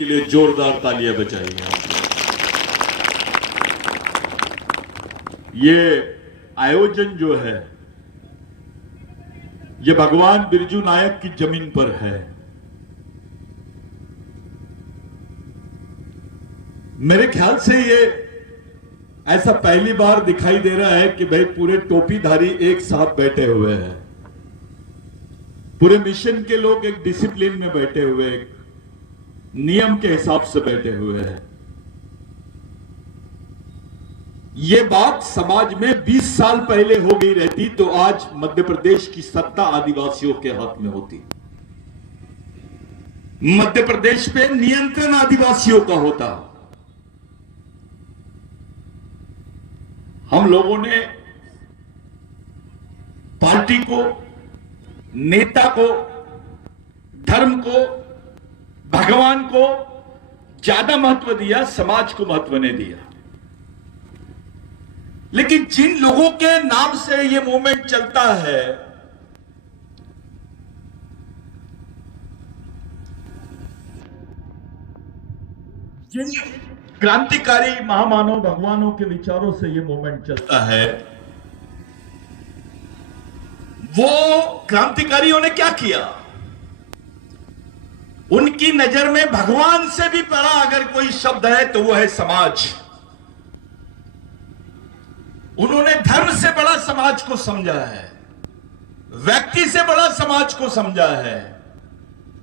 के लिए जोरदार तालियां बजाइए। ये आयोजन जो है ये भगवान बिरजू नायक की जमीन पर है। मेरे ख्याल से ये ऐसा पहली बार दिखाई दे रहा है कि भाई पूरे टोपीधारी एक साथ बैठे हुए हैं, पूरे मिशन के लोग एक डिसिप्लिन में बैठे हुए, एक नियम के हिसाब से बैठे हुए हैं। ये बात समाज में 20 साल पहले हो गई रहती तो आज मध्य प्रदेश की सत्ता आदिवासियों के हाथ में होती। मध्य प्रदेश पे नियंत्रण आदिवासियों का होता। हम लोगों ने पार्टी को, नेता को, धर्म को, भगवान को ज्यादा महत्व दिया, समाज को महत्व नहीं दिया। लेकिन जिन लोगों के नाम से ये मूवमेंट चलता है, जिन क्रांतिकारी महामानव भगवानों के विचारों से ये मूवमेंट चलता है, वो क्रांतिकारियों ने क्या किया? उनकी नजर में भगवान से भी बड़ा अगर कोई शब्द है तो वो है समाज। उन्होंने धर्म से बड़ा समाज को समझा है, व्यक्ति से बड़ा समाज को समझा है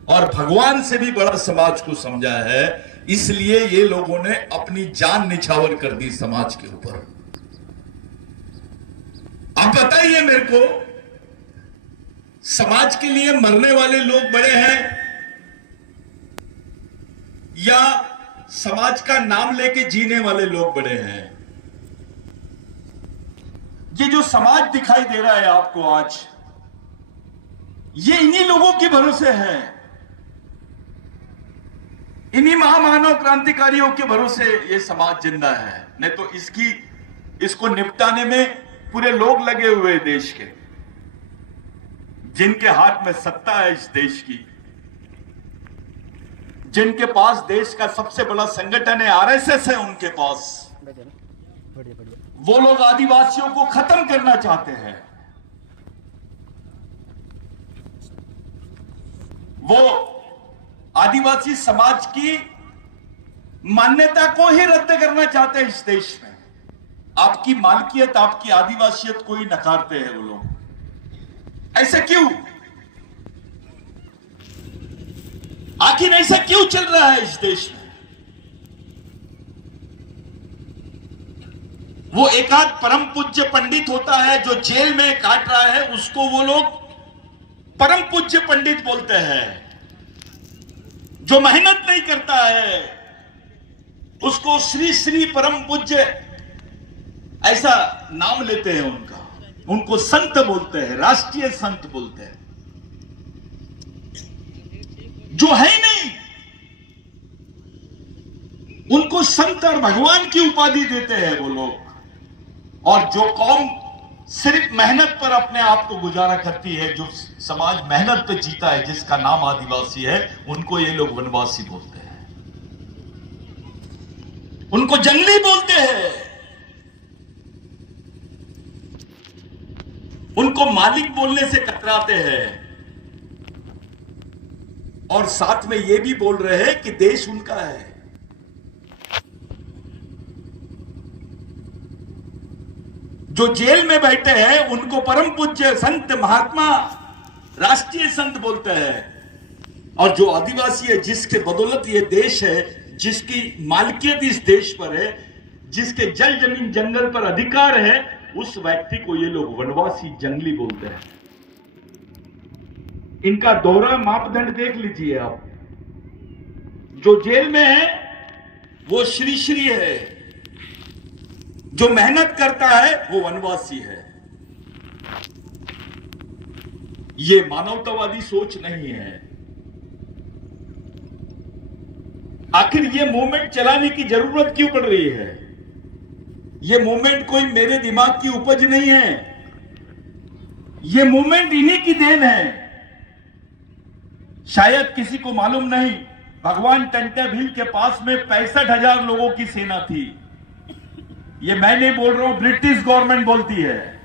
और भगवान से भी बड़ा समाज को समझा है। इसलिए ये लोगों ने अपनी जान निछावर कर दी समाज के ऊपर। आप बताइए मेरे को, समाज के लिए मरने वाले लोग बड़े हैं या समाज का नाम लेके जीने वाले लोग बड़े हैं? ये जो समाज दिखाई दे रहा है आपको आज, ये इन्हीं लोगों के भरोसे है, इन्हीं महामानव क्रांतिकारियों के भरोसे ये समाज जिंदा है। नहीं तो इसको निपटाने में पूरे लोग लगे हुए देश के, जिनके हाथ में सत्ता है इस देश की, जिनके पास देश का सबसे बड़ा संगठन है, आरएसएस है उनके पास। वो लोग आदिवासियों को खत्म करना चाहते हैं। वो आदिवासी समाज की मान्यता को ही रद्द करना चाहते हैं इस देश में। आपकी मालकियत, आपकी आदिवासियत को ही नकारते हैं वो लोग। ऐसा क्यों? आखिर ऐसा क्यों चल रहा है इस देश में? वो एकाध परम पूज्य पंडित होता है जो जेल में काट रहा है, उसको वो लोग परम पूज्य पंडित बोलते हैं। जो मेहनत नहीं करता है उसको श्री श्री परम पूज्य ऐसा नाम लेते हैं उनका। उनको संत बोलते हैं, राष्ट्रीय संत बोलते हैं। जो है नहीं उनको संत और भगवान की उपाधि देते हैं वो लोग। और जो कौम सिर्फ मेहनत पर अपने आप को गुजारा करती है, जो समाज मेहनत पे जीता है, जिसका नाम आदिवासी है, उनको ये लोग वनवासी बोलते हैं, उनको जंगली बोलते हैं, उनको मालिक बोलने से कतराते हैं और साथ में ये भी बोल रहे हैं कि देश उनका है। जो जेल में बैठे हैं उनको परम पूज्य संत, महात्मा, राष्ट्रीय संत बोलते हैं। और जो आदिवासी है, जिसके बदौलत ये देश है, जिसकी मालिकियत इस देश पर है, जिसके जल जमीन जंगल पर अधिकार है, उस व्यक्ति को ये लोग वनवासी, जंगली बोलते हैं। इनका दोहरा मापदंड देख लीजिए आप। जो जेल में है वो श्री श्री है, जो मेहनत करता है वो वनवासी है। ये मानवतावादी सोच नहीं है। आखिर ये मूवमेंट चलाने की जरूरत क्यों पड़ रही है? ये मूवमेंट कोई मेरे दिमाग की उपज नहीं है। ये मूवमेंट इन्हीं की देन है। शायद किसी को मालूम नहीं, भगवान टंट्या भील के पास में 65,000 लोगों की सेना थी। ये मैं नहीं बोल रहा हूं, ब्रिटिश गवर्नमेंट बोलती है।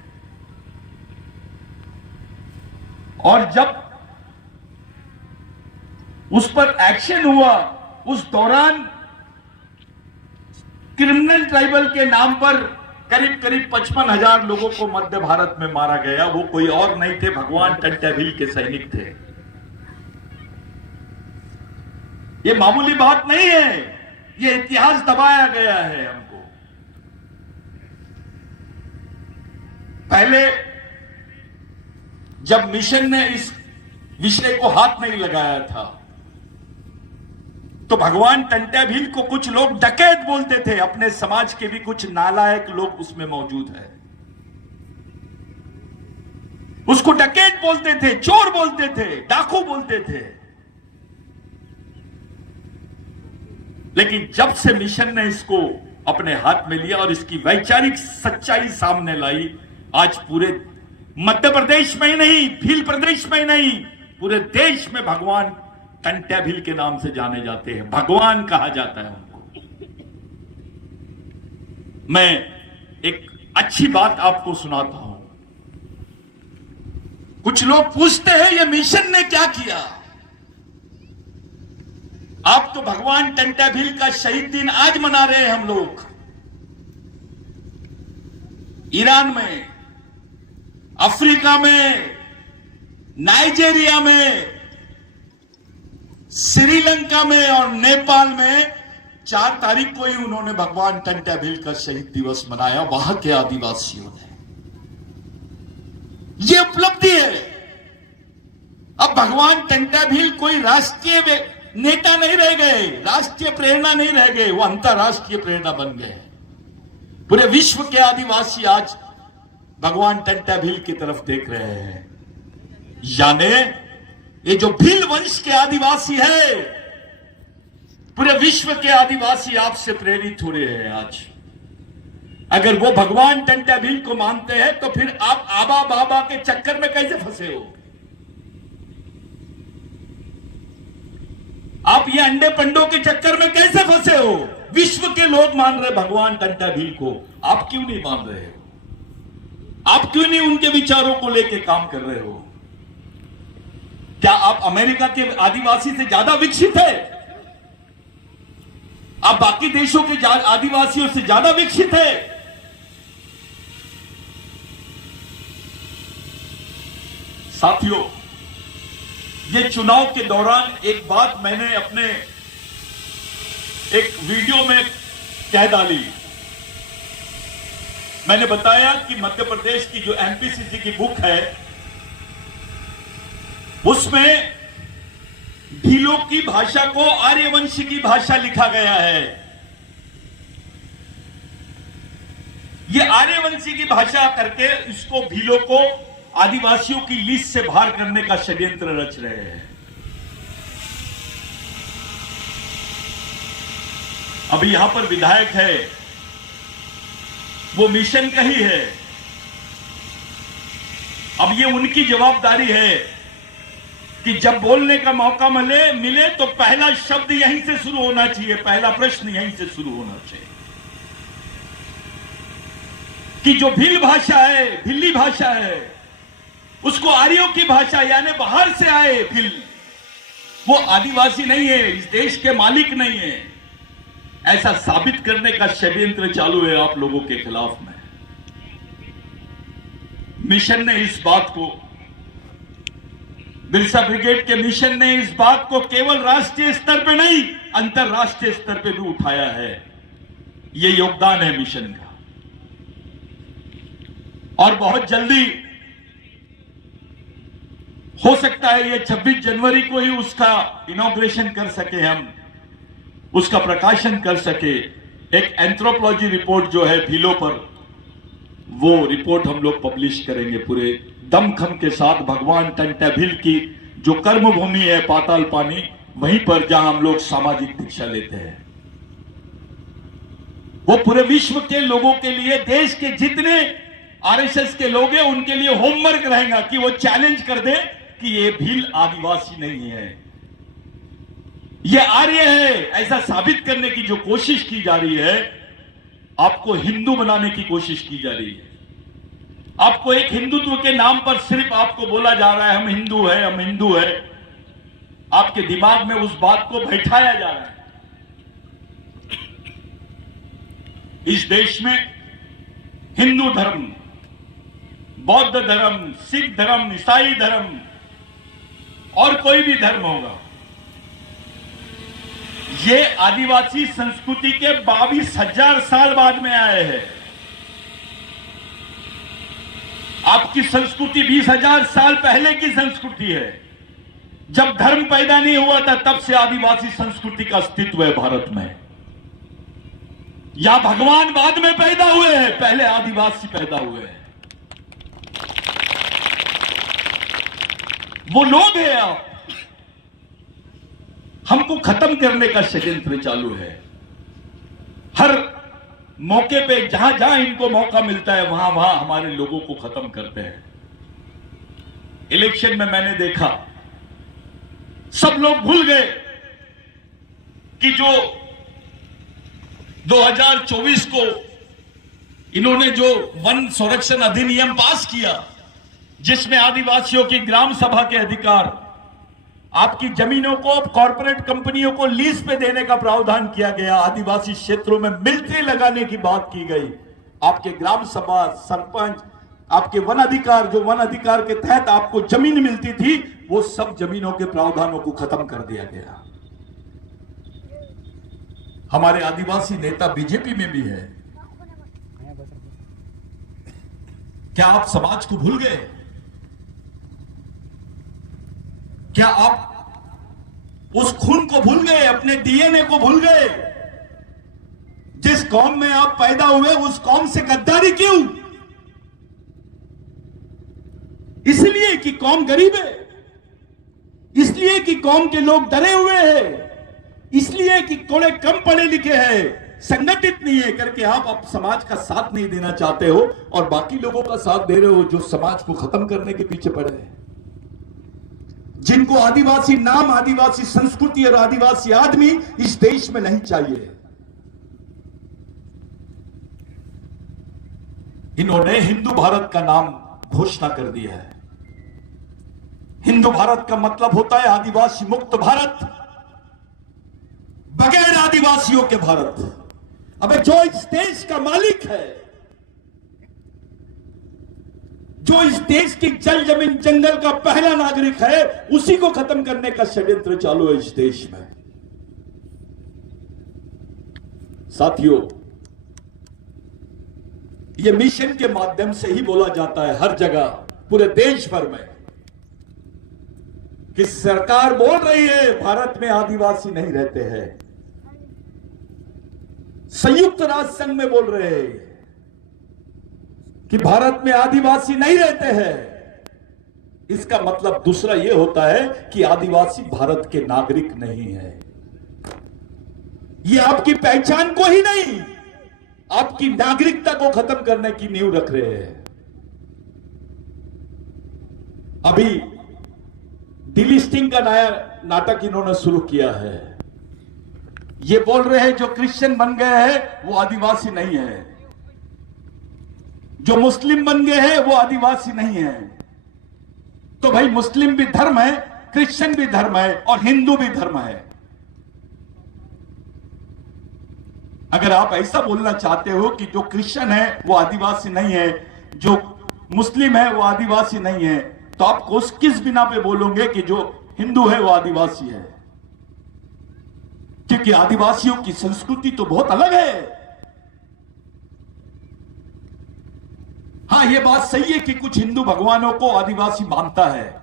और जब उस पर एक्शन हुआ, उस दौरान क्रिमिनल ट्राइबल के नाम पर करीब करीब 55,000 लोगों को मध्य भारत में मारा गया। वो कोई और नहीं थे, भगवान टंट्या भील के सैनिक थे। ये मामूली बात नहीं है, ये इतिहास दबाया गया है हमको। पहले जब मिशन ने इस विषय को हाथ नहीं लगाया था तो भगवान टंट्या भील को कुछ लोग डकैत बोलते थे। अपने समाज के भी कुछ नालायक लोग उसमें मौजूद है, उसको डकैत बोलते थे, चोर बोलते थे, डाकू बोलते थे। लेकिन जब से मिशन ने इसको अपने हाथ में लिया और इसकी वैचारिक सच्चाई सामने लाई, आज पूरे मध्य प्रदेश में ही नहीं, भील प्रदेश में ही नहीं, पूरे देश में भगवान टंट्या भील के नाम से जाने जाते हैं। भगवान कहा जाता है उनको। मैं एक अच्छी बात आपको सुनाता हूं। कुछ लोग पूछते हैं ये मिशन ने क्या किया। आप तो भगवान टंट्या भील का शहीद दिन आज मना रहे हैं हम लोग। ईरान में, अफ्रीका में, नाइजीरिया में, श्रीलंका में और नेपाल में 4 तारीख को ही उन्होंने भगवान टंट्या भील का शहीद दिवस मनाया, वहां के आदिवासियों ने। यह उपलब्धि है। अब भगवान टंट्या भील कोई राष्ट्रीय नेता नहीं रह गए, राष्ट्रीय प्रेरणा नहीं रह गए, वो अंतरराष्ट्रीय प्रेरणा बन गए। पूरे विश्व के आदिवासी आज भगवान टंट्या भील की तरफ देख रहे हैं। यानी ये जो भील वंश के आदिवासी है, पूरे विश्व के आदिवासी आपसे प्रेरित हो रहे हैं आज। अगर वो भगवान टंट्या भील को मानते हैं तो फिर आप आबा बाबा के चक्कर में कैसे फंसे हो? आप ये अंडे पंडों के चक्कर में कैसे फंसे हो? विश्व के लोग मान रहे भगवान टंट्या भील को, आप क्यों नहीं मान रहे हो? आप क्यों नहीं उनके विचारों को लेकर काम कर रहे हो? क्या आप अमेरिका के आदिवासी से ज्यादा विकसित है? आप बाकी देशों के आदिवासियों से ज्यादा विकसित है? साथियों, ये चुनाव के दौरान एक बात मैंने अपने एक वीडियो में कह डाली। मैंने बताया कि मध्य प्रदेश की जो एमपीसीसी की बुक है उसमें भीलों की भाषा को आर्यवंशी की भाषा लिखा गया है। ये आर्यवंशी की भाषा करके इसको भीलों को आदिवासियों की लिस्ट से बाहर करने का षड्यंत्र रच रहे हैं। अभी यहां पर विधायक है, वो मिशन का ही है। अब ये उनकी जवाबदारी है कि जब बोलने का मौका मिले तो पहला शब्द यहीं से शुरू होना चाहिए, पहला प्रश्न यहीं से शुरू होना चाहिए कि जो भील भाषा है, भिल्ली भाषा है, उसको आर्यों की भाषा यानी बाहर से आए भील, वो आदिवासी नहीं है, इस देश के मालिक नहीं है, ऐसा साबित करने का षड्यंत्र चालू है आप लोगों के खिलाफ में। मिशन ने इस बात को, बिरसा ब्रिगेड के मिशन ने इस बात को केवल राष्ट्रीय स्तर पे नहीं, अंतरराष्ट्रीय स्तर पे भी उठाया है। ये योगदान है मिशन का। और बहुत जल्दी हो सकता है ये 26 जनवरी को ही उसका इनॉग्रेशन कर सके, हम उसका प्रकाशन कर सके। एक एंथ्रोपोलॉजी रिपोर्ट जो है भीलों पर, वो रिपोर्ट हम लोग पब्लिश करेंगे पूरे दमखम के साथ। भगवान टंट्या भील की जो कर्म भूमि है पाताल पानी, वहीं पर जहां हम लोग सामाजिक दीक्षा लेते हैं, वो पूरे विश्व के लोगों के लिए, देश के जितने आरएसएस के लोग हैं उनके लिए होमवर्क रहेगा कि वो चैलेंज कर दे कि ये भील आदिवासी नहीं है, ये आर्य है ऐसा साबित करने की जो कोशिश की जा रही है, आपको हिंदू बनाने की कोशिश की जा रही है। आपको एक हिंदुत्व के नाम पर सिर्फ आपको बोला जा रहा है हम हिंदू है, हम हिंदू है। आपके दिमाग में उस बात को बैठाया जा रहा है। इस देश में हिंदू धर्म, बौद्ध धर्म, सिख धर्म, ईसाई धर्म और कोई भी धर्म होगा, ये आदिवासी संस्कृति के 22,000 साल बाद में आए हैं। आपकी संस्कृति 20,000 साल पहले की संस्कृति है। जब धर्म पैदा नहीं हुआ था तब से आदिवासी संस्कृति का अस्तित्व है भारत में। या भगवान बाद में पैदा हुए हैं, पहले आदिवासी पैदा हुए हैं। वो लोग हैं आप। हमको खत्म करने का षड्यंत्र चालू है। हर मौके पे जहां जहां इनको मौका मिलता है वहां वहां हमारे लोगों को खत्म करते हैं। इलेक्शन में मैंने देखा सब लोग भूल गए कि जो 2024 को इन्होंने जो वन संरक्षण अधिनियम पास किया, जिसमें आदिवासियों की ग्राम सभा के अधिकार, आपकी जमीनों को कॉर्पोरेट कंपनियों को लीज पे देने का प्रावधान किया गया, आदिवासी क्षेत्रों में मिलिट्री लगाने की बात की गई, आपके ग्राम सभा, सरपंच, आपके वन अधिकार, जो वन अधिकार के तहत आपको जमीन मिलती थी, वो सब जमीनों के प्रावधानों को खत्म कर दिया गया। हमारे आदिवासी नेता बीजेपी में भी है। क्या आप समाज को भूल गए? क्या आप उस खून को भूल गए, अपने डीएनए को भूल गए? जिस कौम में आप पैदा हुए उस कौम से गद्दारी क्यों? इसलिए कि कौम गरीब है, इसलिए कि कौम के लोग डरे हुए हैं, इसलिए कि थोड़े कम पढ़े लिखे हैं, संगठित नहीं है करके आप समाज का साथ नहीं देना चाहते हो और बाकी लोगों का साथ दे रहे हो जो समाज को खत्म करने के पीछे पड़े हैं। जिनको आदिवासी नाम, आदिवासी संस्कृति और आदिवासी आदमी इस देश में नहीं चाहिए। इन्होंने हिंदू भारत का नाम घोषणा कर दिया है। हिंदू भारत का मतलब होता है आदिवासी मुक्त भारत, बगैर आदिवासियों के भारत। अबे जो इस देश का मालिक है, जो इस देश की जल जमीन जंगल का पहला नागरिक है, उसी को खत्म करने का षड्यंत्र चालू है इस देश में। साथियों, यह मिशन के माध्यम से ही बोला जाता है हर जगह, पूरे देश भर में, कि सरकार बोल रही है भारत में आदिवासी नहीं रहते हैं। संयुक्त राष्ट्र संघ में बोल रहे हैं कि भारत में आदिवासी नहीं रहते हैं। इसका मतलब दूसरा यह होता है कि आदिवासी भारत के नागरिक नहीं है। ये आपकी पहचान को ही नहीं, आपकी नागरिकता को खत्म करने की नींव रख रहे हैं। अभी डिलिस्टिंग का नया नाटक इन्होंने शुरू किया है। ये बोल रहे हैं जो क्रिश्चियन बन गए हैं वो आदिवासी नहीं है, जो मुस्लिम बन गए हैं वो आदिवासी नहीं है। तो भाई मुस्लिम भी धर्म है, क्रिश्चियन भी धर्म है और हिंदू भी धर्म है। अगर आप ऐसा बोलना चाहते हो कि जो क्रिश्चियन है वो आदिवासी नहीं है, जो मुस्लिम है वो आदिवासी नहीं है, तो आप किस बिना पे बोलोगे कि जो हिंदू है वो आदिवासी है? क्योंकि आदिवासियों की संस्कृति तो बहुत अलग है। हां, यह बात सही है कि कुछ हिंदू भगवानों को आदिवासी मानता है,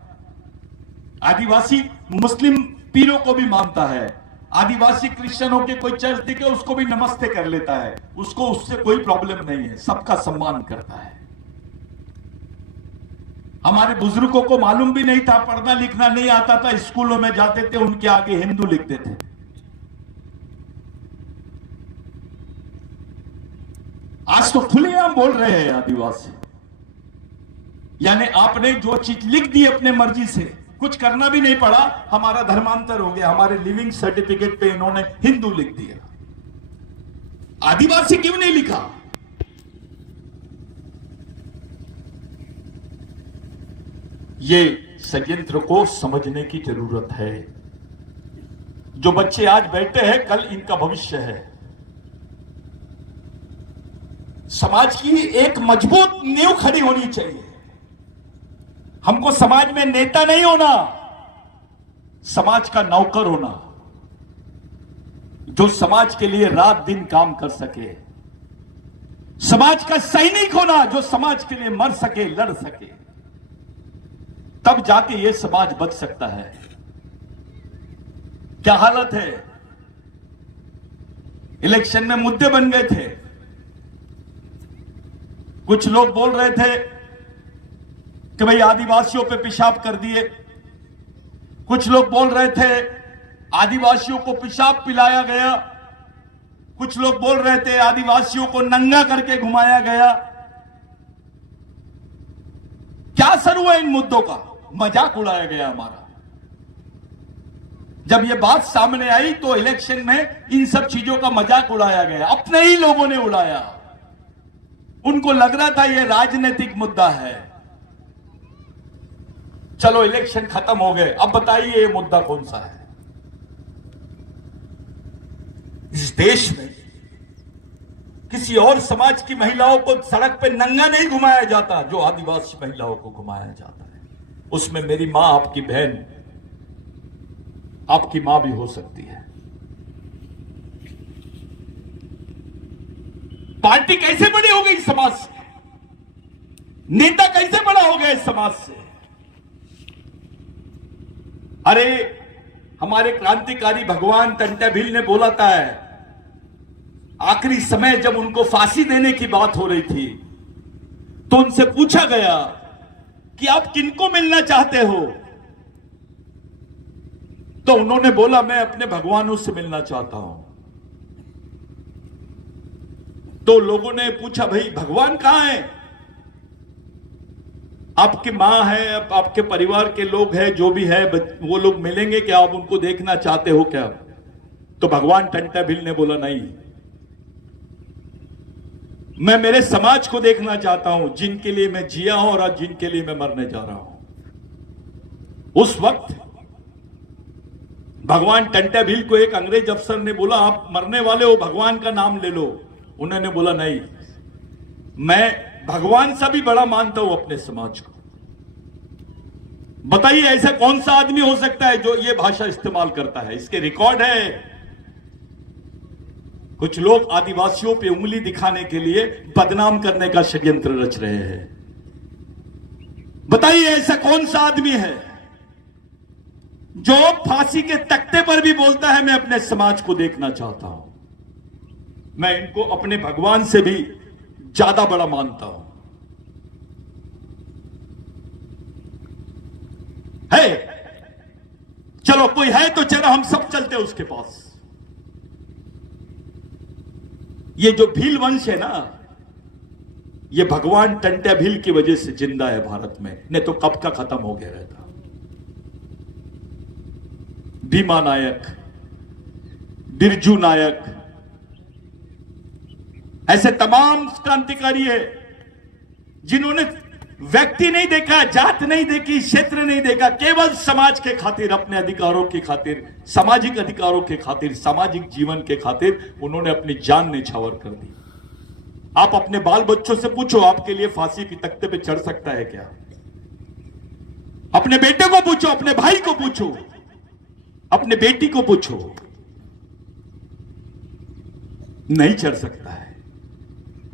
आदिवासी मुस्लिम पीरों को भी मानता है, आदिवासी क्रिश्चियनों के कोई चर्च दिखे उसको भी नमस्ते कर लेता है, उसको उससे कोई प्रॉब्लम नहीं है, सबका सम्मान करता है। हमारे बुजुर्गों को मालूम भी नहीं था, पढ़ना लिखना नहीं आता था, स्कूलों में जाते थे उनके आगे हिंदू लिखते थे। आज तो खुलेआम बोल रहे हैं आदिवासी। यानी आपने जो चीज लिख दी अपने मर्जी से, कुछ करना भी नहीं पड़ा, हमारा धर्मांतर हो गया, हमारे लिविंग सर्टिफिकेट पे इन्होंने हिंदू लिख दिया, आदिवासी क्यों नहीं लिखा? ये षड्यंत्र को समझने की जरूरत है। जो बच्चे आज बैठे हैं, कल इनका भविष्य है। समाज की एक मजबूत नींव खड़ी होनी चाहिए। हमको समाज में नेता नहीं होना, समाज का नौकर होना, जो समाज के लिए रात दिन काम कर सके। समाज का सैनिक होना, जो समाज के लिए मर सके, लड़ सके। तब जाके ये समाज बच सकता है। क्या हालत है? इलेक्शन में मुद्दे बन गए थे। कुछ लोग बोल रहे थे कि भाई आदिवासियों पे पेशाब कर दिए। कुछ लोग बोल रहे थे आदिवासियों को पेशाब पिलाया गया। कुछ लोग बोल रहे थे आदिवासियों को नंगा करके घुमाया गया। क्या असर हुआ इन मुद्दों का? मजाक उड़ाया गया हमारा। जब यह बात सामने आई तो इलेक्शन में इन सब चीजों का मजाक उड़ाया गया, अपने ही लोगों ने उड़ाया। उनको लग रहा था यह राजनीतिक मुद्दा है। चलो इलेक्शन खत्म हो गए, अब बताइए ये मुद्दा कौन सा है? इस देश में किसी और समाज की महिलाओं को सड़क पे नंगा नहीं घुमाया जाता जो आदिवासी महिलाओं को घुमाया जाता है। उसमें मेरी मां, आपकी बहन, आपकी मां भी हो सकती है। पार्टी कैसे बड़ी हो गई समाज से? नेता कैसे बड़ा हो गया इस समाज से? अरे हमारे क्रांतिकारी भगवान टंट्या भील ने बोला था, आखिरी समय जब उनको फांसी देने की बात हो रही थी तो उनसे पूछा गया कि आप किनको मिलना चाहते हो? तो उन्होंने बोला मैं अपने भगवानों से मिलना चाहता हूं। तो लोगों ने पूछा भाई भगवान कहां है? आपकी मां है, आपके परिवार के लोग हैं, जो भी है वो लोग मिलेंगे क्या? आप उनको देखना चाहते हो क्या? तो भगवान टंट्या भील ने बोला नहीं, मैं मेरे समाज को देखना चाहता हूं, जिनके लिए मैं जिया हूं और आज जिनके लिए मैं मरने जा रहा हूं। उस वक्त भगवान टंट्या भील को एक अंग्रेज अफसर ने बोला आप मरने वाले हो, भगवान का नाम ले लो। उन्होंने बोला नहीं, मैं भगवान से भी बड़ा मानता हूं अपने समाज को। बताइए ऐसा कौन सा आदमी हो सकता है जो ये भाषा इस्तेमाल करता है? इसके रिकॉर्ड है। कुछ लोग आदिवासियों पे उंगली दिखाने के लिए बदनाम करने का षड्यंत्र रच रहे हैं। बताइए ऐसा कौन सा आदमी है जो फांसी के तख्ते पर भी बोलता है मैं अपने समाज को देखना चाहता हूं? मैं इनको अपने भगवान से भी ज्यादा बड़ा मानता हूं। है चलो कोई है तो चलो हम सब चलते हैं उसके पास। ये जो भील वंश है ना, ये भगवान टंट्या भील की वजह से जिंदा है भारत में, नहीं तो कब का खत्म हो गया रहता। भीमा नायक, बिरजू नायक, ऐसे तमाम क्रांतिकारी है जिन्होंने व्यक्ति नहीं देखा, जात नहीं देखी, क्षेत्र नहीं देखा, केवल समाज के खातिर, अपने अधिकारों की खातिर, सामाजिक अधिकारों के खातिर, सामाजिक जीवन के खातिर उन्होंने अपनी जान न्यौछावर कर दी। आप अपने बाल बच्चों से पूछो आपके लिए फांसी की तख्ते पे चढ़ सकता है क्या? अपने बेटे को पूछो, अपने भाई को पूछो, अपने बेटी को पूछो, नहीं चढ़ सकता है।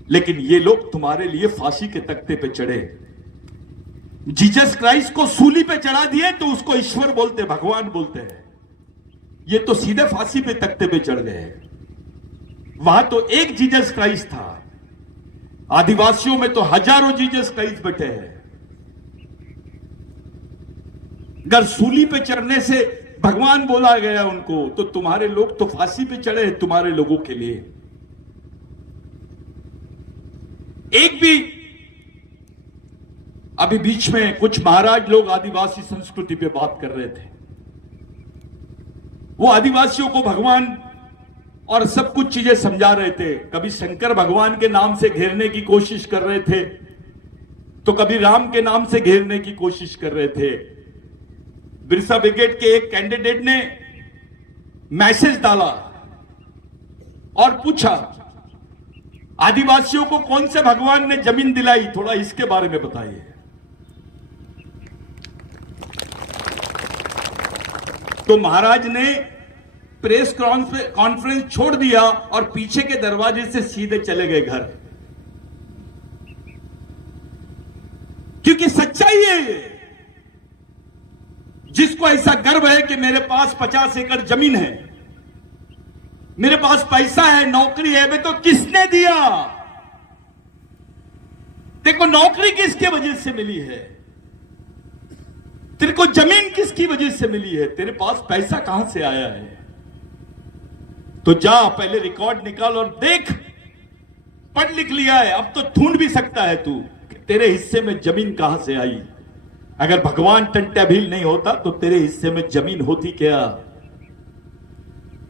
लेकिन ये लोग तुम्हारे लिए फांसी के तख्ते पे चढ़े। जीसस क्राइस्ट को सूली पे चढ़ा दिए तो उसको ईश्वर बोलते, भगवान बोलते हैं। ये तो सीधे फांसी पे तख्ते पे चढ़ गए। वहां तो एक जीसस क्राइस्ट था, आदिवासियों में तो हजारों जीसस क्राइस्ट बैठे हैं। अगर सूली पे चढ़ने से भगवान बोला गया उनको, तो तुम्हारे लोग तो फांसी पे चढ़े हैं तुम्हारे लोगों के लिए। एक भी अभी बीच में कुछ महाराज लोग आदिवासी संस्कृति पे बात कर रहे थे। वो आदिवासियों को भगवान और सब कुछ चीजें समझा रहे थे। कभी शंकर भगवान के नाम से घेरने की कोशिश कर रहे थे, तो कभी राम के नाम से घेरने की कोशिश कर रहे थे। बिरसा ब्रिगेड के एक कैंडिडेट ने मैसेज डाला और पूछा, आदिवासियों को कौन से भगवान ने जमीन दिलाई, थोड़ा इसके बारे में बताइए। तो महाराज ने प्रेस कॉन्फ्रेंस छोड़ दिया और पीछे के दरवाजे से सीधे चले गए घर, क्योंकि सच्चाई है ये। जिसको ऐसा गर्व है कि मेरे पास 50 एकड़ जमीन है, मेरे पास पैसा है, नौकरी है, वे तो किसने दिया? देखो, नौकरी किसके वजह से मिली है, तेरे को जमीन किसकी वजह से मिली है, तेरे पास पैसा कहां से आया है? तो जा पहले रिकॉर्ड निकाल और देख, पढ़ लिख लिया है, अब तो ढूंढ भी सकता है तू कि तेरे हिस्से में जमीन कहां से आई। अगर भगवान टंट्या भील नहीं होता तो तेरे हिस्से में जमीन होती क्या?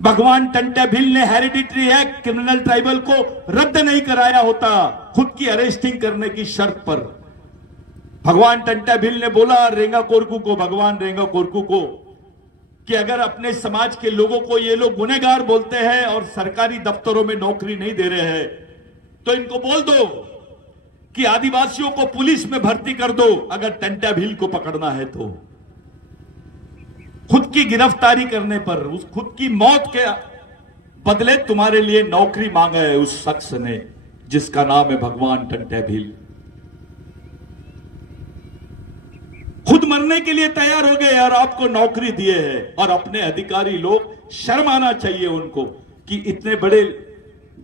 भगवान टंट्या भील ने हेरिडिटरी एक्ट क्रिमिनल ट्राइबल को रद्द नहीं कराया होता खुद की अरेस्टिंग करने की शर्त पर। भगवान टंट्या भील ने बोला रेंगा कोरकू को, भगवान रेंगा कोरकू को, कि अगर अपने समाज के लोगों को ये लोग गुनहगार बोलते हैं और सरकारी दफ्तरों में नौकरी नहीं दे रहे हैं, तो इनको बोल दो कि आदिवासियों को पुलिस में भर्ती कर दो अगर टंट्या भील को पकड़ना है तो। खुद की गिरफ्तारी करने पर, उस खुद की मौत के बदले तुम्हारे लिए नौकरी मांगा है उस शख्स ने जिसका नाम है भगवान टंट्या भील। खुद मरने के लिए तैयार हो गए और आपको नौकरी दिए है। और अपने अधिकारी लोग, शर्म आना चाहिए उनको कि इतने बड़े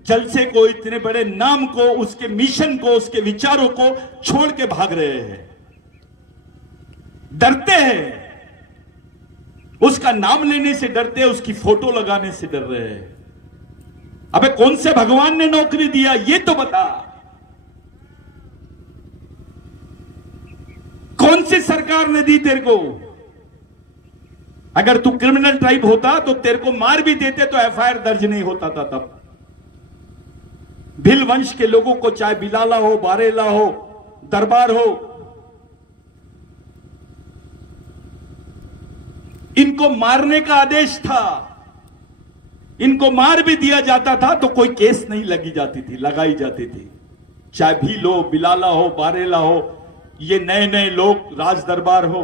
जलसे को, इतने बड़े नाम को, उसके मिशन को, उसके विचारों को छोड़ के भाग रहे हैं, डरते हैं, उसका नाम लेने से डरते हैं, उसकी फोटो लगाने से डर रहे हैं। अबे कौन से भगवान ने नौकरी दिया ये तो बता, कौन सी सरकार ने दी तेरे को? अगर तू क्रिमिनल ट्राइब होता तो तेरे को मार भी देते तो एफआईआर दर्ज नहीं होता था तब। भील वंश के लोगों को, चाहे बिलाला हो, बारेला हो, दरबार हो, इनको मारने का आदेश था। इनको मार भी दिया जाता था तो कोई केस नहीं लगाई जाती थी। चाहे भील हो, बिलाला हो, बारेला हो, ये नए नए लोग, राज दरबार हो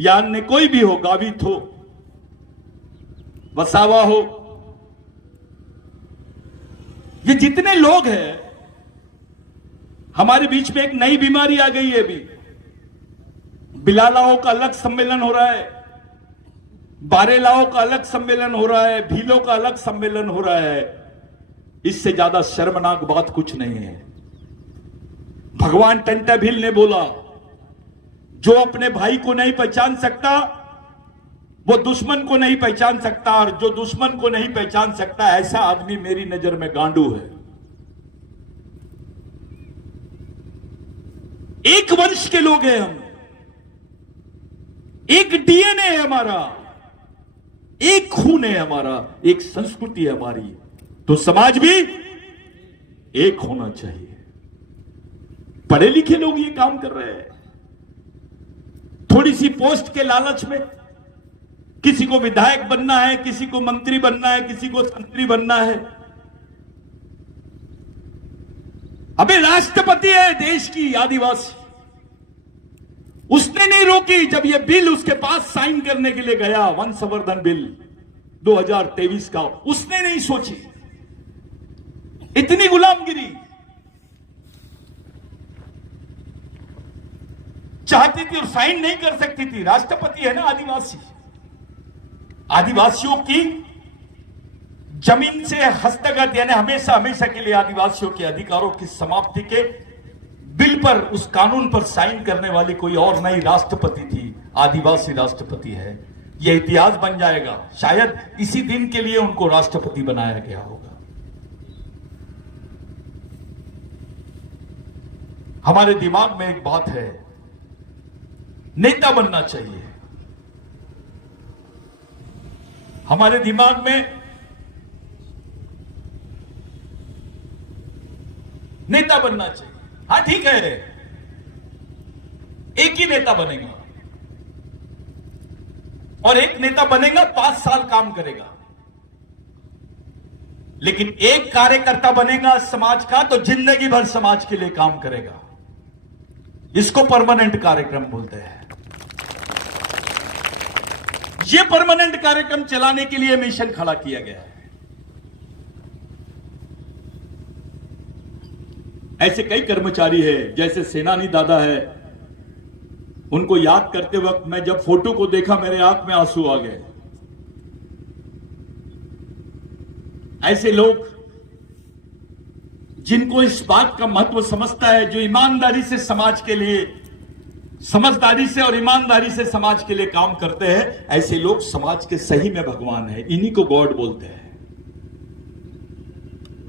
या अन्य कोई भी हो, गावित हो, वसावा हो, ये जितने लोग हैं, हमारे बीच में एक नई बीमारी आ गई है। अभी बिलालाओं का अलग सम्मेलन हो रहा है, बारेलाओं का अलग सम्मेलन हो रहा है, भीलों का अलग सम्मेलन हो रहा है। इससे ज्यादा शर्मनाक बात कुछ नहीं है। भगवान टंट्या भील ने बोला, जो अपने भाई को नहीं पहचान सकता वो दुश्मन को नहीं पहचान सकता, और जो दुश्मन को नहीं पहचान सकता ऐसा आदमी मेरी नजर में गांडू है। एक वंश के लोग हैं हम, एक डीएनए है हमारा, एक खून है हमारा, एक संस्कृति है हमारी, तो समाज भी एक होना चाहिए। पढ़े लिखे लोग ये काम कर रहे हैं, थोड़ी सी पोस्ट के लालच में। किसी को विधायक बनना है, किसी को मंत्री बनना है, किसी को मंत्री बनना है। अबे राष्ट्रपति है देश की आदिवासी, उसने नहीं रोकी जब ये बिल उसके पास साइन करने के लिए गया, वन संवर्धन बिल 2023 का, उसने नहीं सोची। इतनी गुलामगिरी चाहती थी और साइन नहीं कर सकती थी। राष्ट्रपति है ना आदिवासी, आदिवासियों की जमीन से हस्तगत, यानी हमेशा हमेशा के लिए आदिवासियों के अधिकारों की समाप्ति के बिल पर, उस कानून पर साइन करने वाली कोई और नई राष्ट्रपति थी, आदिवासी राष्ट्रपति है। यह इतिहास बन जाएगा, शायद इसी दिन के लिए उनको राष्ट्रपति बनाया गया होगा। हमारे दिमाग में एक बात है, नेता बनना चाहिए। हमारे दिमाग में नेता बनना चाहिए। हाँ ठीक है, एक ही नेता बनेगा और एक नेता बनेगा 5 साल काम करेगा, लेकिन एक कार्यकर्ता बनेगा समाज का तो जिंदगी भर समाज के लिए काम करेगा। इसको परमानेंट कार्यक्रम बोलते हैं। ये परमानेंट कार्यक्रम चलाने के लिए मिशन खड़ा किया गया है। ऐसे कई कर्मचारी हैं, जैसे सेनानी दादा है, उनको याद करते वक्त मैं जब फोटो को देखा मेरे आंख में आंसू आ गए। ऐसे लोग जिनको इस बात का महत्व समझता है, जो ईमानदारी से समाज के लिए, समझदारी से और ईमानदारी से समाज के लिए काम करते हैं, ऐसे लोग समाज के सही में भगवान है। इन्हीं को गॉड बोलते हैं।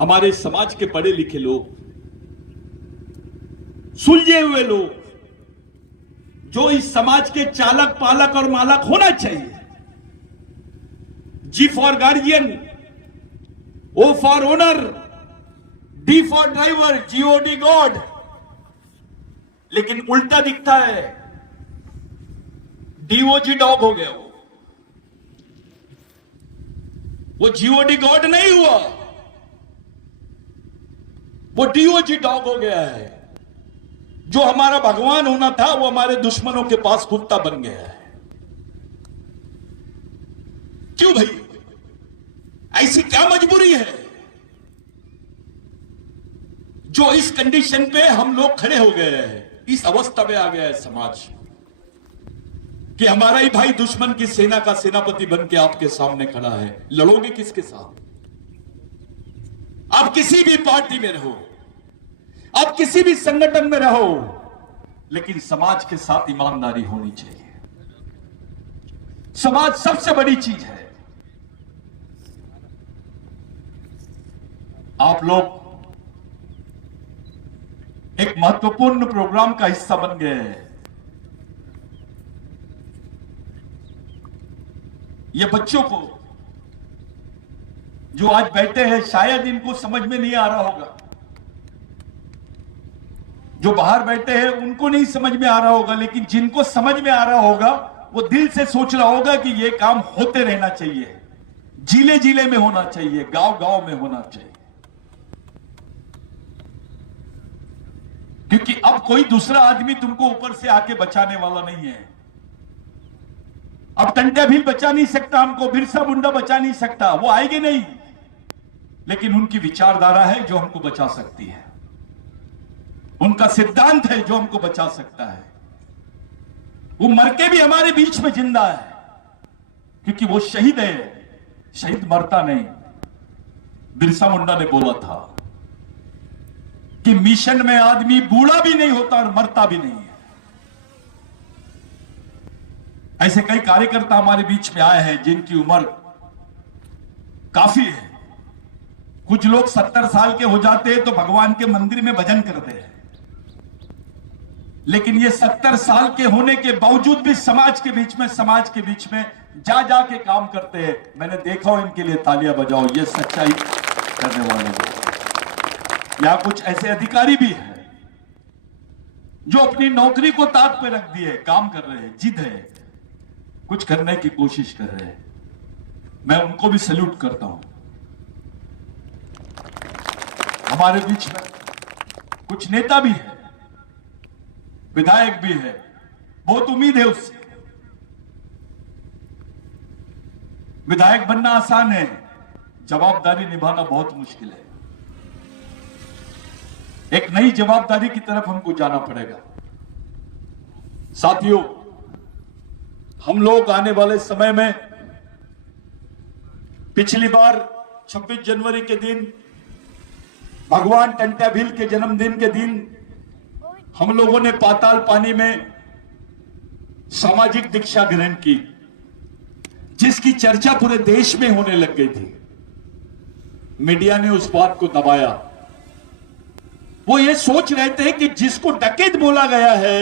हमारे समाज के पढ़े लिखे लोग, सुलझे हुए लोग, जो इस समाज के चालक पालक और मालक होना चाहिए। G for guardian, O for owner, D for driver, G O D god. लेकिन उल्टा दिखता है, डीओजी डॉग हो गया। वो जीओडी गॉड नहीं हुआ, वो डीओजी डॉग हो गया है। जो हमारा भगवान होना था वो हमारे दुश्मनों के पास कुत्ता बन गया है। क्यों भाई, ऐसी क्या मजबूरी है जो इस कंडीशन पे हम लोग खड़े हो गए हैं? इस अवस्था में आ गया है समाज कि हमारा ही भाई दुश्मन की सेना का सेनापति बन के आपके सामने खड़ा है। लड़ोगे किसके साथ? आप किसी भी पार्टी में रहो, आप किसी भी संगठन में रहो, लेकिन समाज के साथ ईमानदारी होनी चाहिए। समाज सबसे बड़ी चीज है। आप लोग एक महत्वपूर्ण प्रोग्राम का हिस्सा बन गए हैं। ये बच्चों को जो आज बैठे हैं, शायद इनको समझ में नहीं आ रहा होगा। जो बाहर बैठे हैं उनको नहीं समझ में आ रहा होगा, लेकिन जिनको समझ में आ रहा होगा वो दिल से सोच रहा होगा कि ये काम होते रहना चाहिए, जिले जिले में होना चाहिए, गांव गांव में होना चाहिए। क्योंकि अब कोई दूसरा आदमी तुमको ऊपर से आके बचाने वाला नहीं है। अब टंट्या भील बचा नहीं सकता हमको, बिरसा मुंडा बचा नहीं सकता, वो आएंगे नहीं। लेकिन उनकी विचारधारा है जो हमको बचा सकती है, उनका सिद्धांत है जो हमको बचा सकता है। वो मर के भी हमारे बीच में जिंदा है, क्योंकि वो शहीद है। शहीद मरता नहीं। बिरसा मुंडा ने बोला था कि मिशन में आदमी बूढ़ा भी नहीं होता और मरता भी नहीं है। ऐसे कई कार्यकर्ता हमारे बीच में आए हैं जिनकी उम्र काफी है। कुछ लोग 70 साल के हो जाते हैं तो भगवान के मंदिर में भजन करते हैं, लेकिन ये 70 साल के होने के बावजूद भी समाज के बीच में जा जाके काम करते हैं। मैंने देखा हो, इनके लिए तालियां बजाओ। ये सच्चाई करने वाले लोग। यहां कुछ ऐसे अधिकारी भी हैं जो अपनी नौकरी को ताक पे रख दिए, काम कर रहे हैं, जिद है, कुछ करने की कोशिश कर रहे हैं। मैं उनको भी सैल्यूट करता हूं। हमारे बीच में कुछ नेता भी है, विधायक भी है, बहुत उम्मीद है उससे। विधायक बनना आसान है, जवाबदारी निभाना बहुत मुश्किल है। एक नई जवाबदारी की तरफ हमको जाना पड़ेगा। साथियों, हम लोग आने वाले समय में, पिछली बार 26 जनवरी के दिन, भगवान टंट्या भील के जन्मदिन के दिन, हम लोगों ने पाताल पानी में सामाजिक दीक्षा ग्रहण की, जिसकी चर्चा पूरे देश में होने लग गई थी। मीडिया ने उस बात को दबाया, वो ये सोच रहे थे कि जिसको डकैत बोला गया है,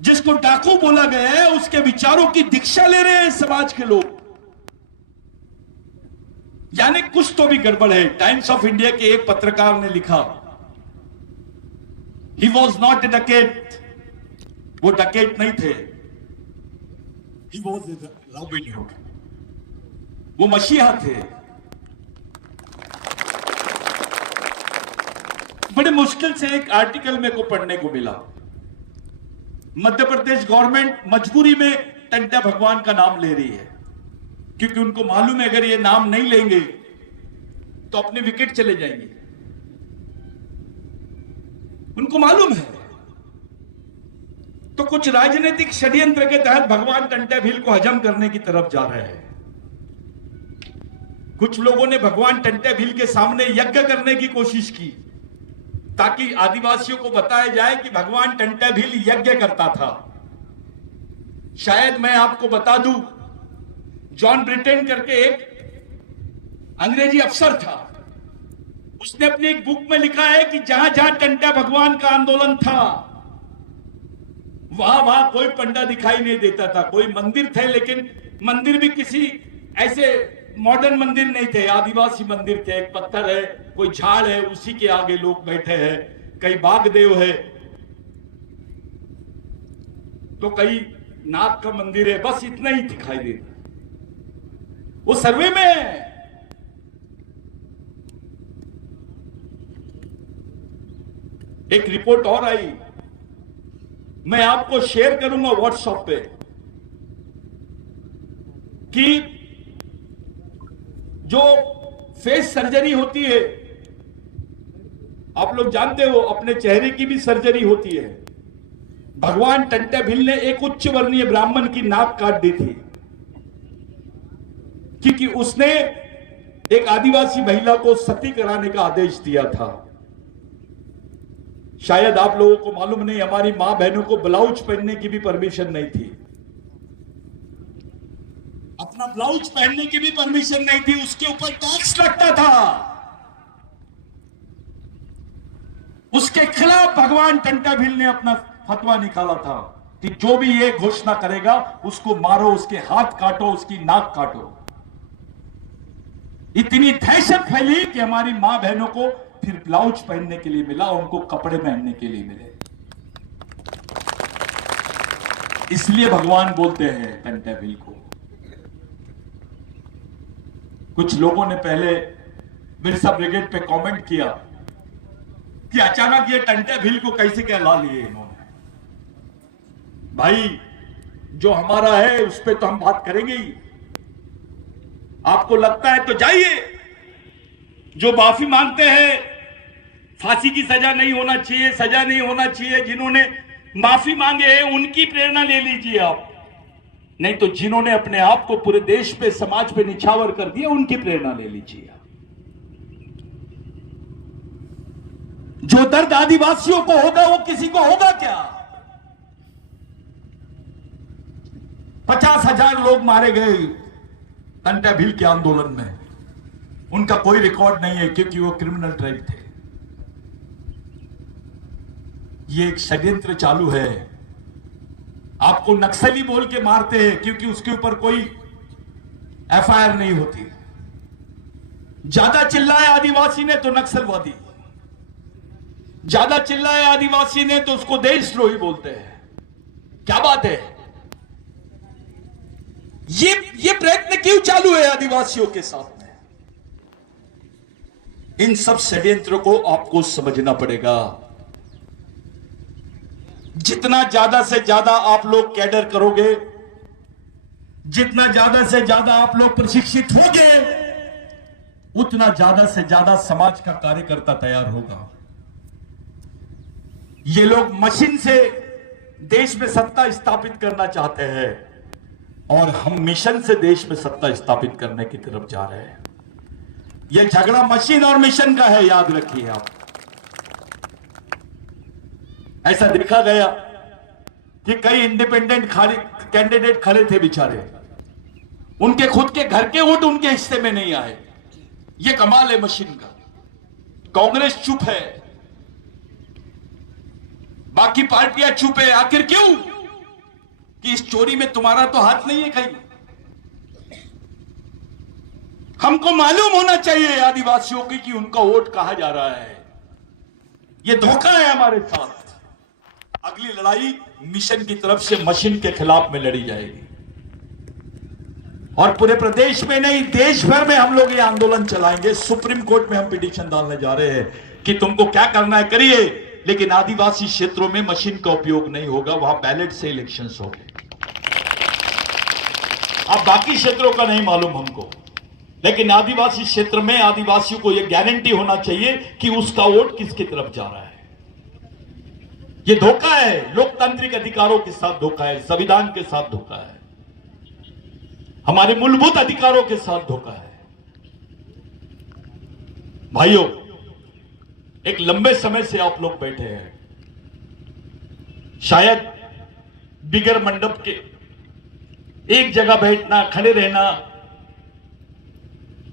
जिसको डाकू बोला गया है, उसके विचारों की दीक्षा ले रहे हैं समाज के लोग। यानी कुछ तो भी गड़बड़ है। टाइम्स ऑफ इंडिया के एक पत्रकार ने लिखा, ही वॉज नॉट ए डकैत, वो डकैत नहीं थे, he was a robin hood, वो मसीहा थे। बड़े मुश्किल से एक आर्टिकल मेरे को पढ़ने को मिला। मध्य प्रदेश गवर्नमेंट मजबूरी में टंटा भगवान का नाम ले रही है, क्योंकि उनको मालूम है अगर ये नाम नहीं लेंगे तो अपने विकेट चले जाएंगे। उनको मालूम है, तो कुछ राजनीतिक षड्यंत्र के तहत भगवान टंटा भील को हजम करने की तरफ जा रहे हैं। कुछ लोगों ने भगवान टंटा भील के सामने यज्ञ करने की कोशिश की, ताकि आदिवासियों को बताया जाए कि भगवान टंटा भील यज्ञ करता था। शायद मैं आपको बता दूं, जॉन ब्रिटेन करके एक अंग्रेजी अफसर था, उसने अपनी एक बुक में लिखा है कि जहां जहां टंटा भगवान का आंदोलन था वहां वहां कोई पंडा दिखाई नहीं देता था। कोई मंदिर थे, लेकिन मंदिर भी किसी ऐसे मॉडर्न मंदिर नहीं थे, आदिवासी मंदिर थे। एक पत्थर है, कोई झाड़ है, उसी के आगे लोग बैठे हैं, कई बागदेव है, तो कई नाग का मंदिर है, बस इतना ही दिखाई देता। वो सर्वे में है। एक रिपोर्ट और आई, मैं आपको शेयर करूंगा व्हाट्सएप पे, कि जो फेस सर्जरी होती है, आप लोग जानते हो अपने चेहरे की भी सर्जरी होती है। भगवान टंटा भील ने एक उच्च वर्णीय ब्राह्मण की नाक काट दी थी, क्योंकि उसने एक आदिवासी महिला को सती कराने का आदेश दिया था। शायद आप लोगों को मालूम नहीं, हमारी मां बहनों को ब्लाउज पहनने की भी परमिशन नहीं थी, अपना ब्लाउज पहनने की भी परमिशन नहीं थी, उसके ऊपर टैक्स लगता था। उसके खिलाफ भगवान टंटा भील ने अपना फतवा निकाला था कि जो भी ये घोषणा करेगा उसको मारो, उसके हाथ काटो, उसकी नाक काटो। इतनी दहशत फैली कि हमारी मां बहनों को फिर ब्लाउज पहनने के लिए मिला, उनको कपड़े पहनने के लिए मिले। इसलिए भगवान बोलते हैं टंटा भील को। कुछ लोगों ने पहले बिरसा ब्रिगेड पे कमेंट किया कि अचानक ये टंटा भील को कैसे क्या ला लिए इन्होंने। भाई, जो हमारा है उस पर तो हम बात करेंगे ही। आपको लगता है तो जाइए, जो माफी मांगते हैं, फांसी की सजा नहीं होना चाहिए, सजा नहीं होना चाहिए, जिन्होंने माफी मांगे हैं उनकी प्रेरणा ले लीजिए आप, नहीं तो जिन्होंने अपने आप को पूरे देश पे, समाज पे निछावर कर दिया, उनकी प्रेरणा ले लीजिए। जो दर्द आदिवासियों को होगा वो किसी को होगा क्या? 50,000 लोग मारे गए टंटा भील के आंदोलन में, उनका कोई रिकॉर्ड नहीं है क्योंकि वो क्रिमिनल ट्राइब थे। ये एक षड्यंत्र चालू है। आपको नक्सली बोल के मारते हैं क्योंकि उसके ऊपर कोई एफआईआर नहीं होती। ज्यादा चिल्लाए आदिवासी ने तो नक्सलवादी, ज्यादा चिल्लाए आदिवासी ने तो उसको देशद्रोही बोलते हैं। क्या बात है? ये प्रयत्न क्यों चालू है आदिवासियों के साथ में? इन सब षड्यंत्रों को आपको समझना पड़ेगा। जितना ज्यादा से ज्यादा आप लोग कैडर करोगे, जितना ज्यादा से ज्यादा आप लोग प्रशिक्षित होगे, उतना ज्यादा से ज्यादा समाज का कार्यकर्ता तैयार होगा। ये लोग मशीन से देश में सत्ता स्थापित करना चाहते हैं और हम मिशन से देश में सत्ता स्थापित करने की तरफ जा रहे हैं। यह झगड़ा मशीन और मिशन का है, याद रखिए आप। ऐसा देखा गया कि कई इंडिपेंडेंट कैंडिडेट खड़े थे बेचारे, उनके खुद के घर के वोट उनके हिस्से में नहीं आए। ये कमाल है मशीन का। कांग्रेस चुप है, बाकी पार्टियां चुप है। आखिर क्यों? कि इस चोरी में तुम्हारा तो हाथ नहीं है कहीं। हमको मालूम होना चाहिए आदिवासियों की कि उनका वोट कहां जा रहा है। यह धोखा है हमारे साथ। अगली लड़ाई मिशन की तरफ से मशीन के खिलाफ में लड़ी जाएगी और पूरे प्रदेश में नहीं, देश भर में हम लोग ये आंदोलन चलाएंगे। सुप्रीम कोर्ट में हम पिटीशन डालने जा रहे हैं कि तुमको क्या करना है करिए, लेकिन आदिवासी क्षेत्रों में मशीन का उपयोग नहीं होगा, वहां बैलेट से इलेक्शंस होंगे। अब बाकी क्षेत्रों का नहीं मालूम हमको, लेकिन आदिवासी क्षेत्र में आदिवासियों को यह गारंटी होना चाहिए कि उसका वोट किसकी तरफ जा रहा है। यह धोखा है, लोकतांत्रिक अधिकारों के साथ धोखा है, संविधान के साथ धोखा है, हमारे मूलभूत अधिकारों के साथ धोखा है। भाइयों, एक लंबे समय से आप लोग बैठे हैं, शायद बिगर मंडप के एक जगह बैठना, खड़े रहना।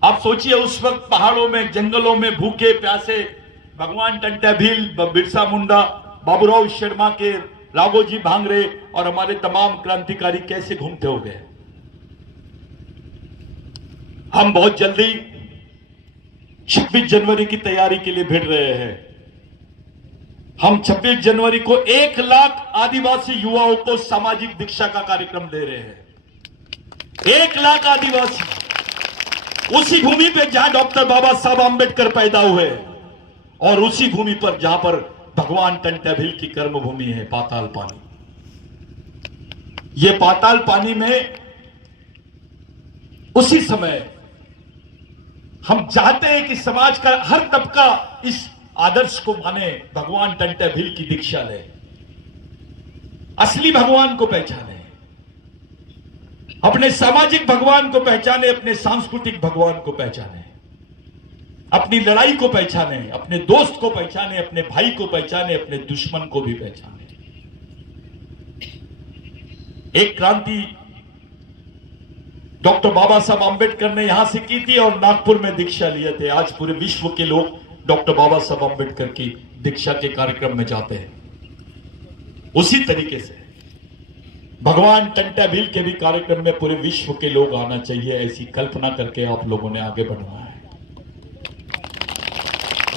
आप सोचिए उस वक्त पहाड़ों में, जंगलों में भूखे प्यासे भगवान टंटा भील, बिरसा मुंडा, बाबूराव शर्मा के, राघोजी भांगरे और हमारे तमाम क्रांतिकारी कैसे घूमते हो गए। हम बहुत जल्दी 26 जनवरी की तैयारी के लिए भिड़ रहे हैं। हम 26 जनवरी को 1 लाख आदिवासी युवाओं को सामाजिक दीक्षा का कार्यक्रम दे रहे हैं। 1 लाख आदिवासी, उसी भूमि पे जहां डॉक्टर बाबा साहब आंबेडकर पैदा हुए और उसी भूमि पर जहां पर भगवान टंटा भील की कर्मभूमि है, पाताल पानी। ये पाताल पानी में उसी समय हम चाहते हैं कि समाज का हर तबका इस आदर्श को माने, भगवान टंटा भील की दीक्षा ले, असली भगवान को पहचाने, अपने सामाजिक भगवान को पहचाने, अपने सांस्कृतिक भगवान को पहचाने, अपनी लड़ाई को पहचाने, अपने दोस्त को पहचाने, अपने भाई को पहचाने, अपने दुश्मन को भी पहचाने। एक क्रांति डॉक्टर बाबा साहब आंबेडकर ने यहां से की थी और नागपुर में दीक्षा लिए थे। आज पूरे विश्व के लोग डॉक्टर बाबा साहब आंबेडकर की दीक्षा के कार्यक्रम में जाते हैं। उसी तरीके से भगवान टंटा भील के भी कार्यक्रम में पूरे विश्व के लोग आना चाहिए, ऐसी कल्पना करके आप लोगों ने आगे बढ़ना है।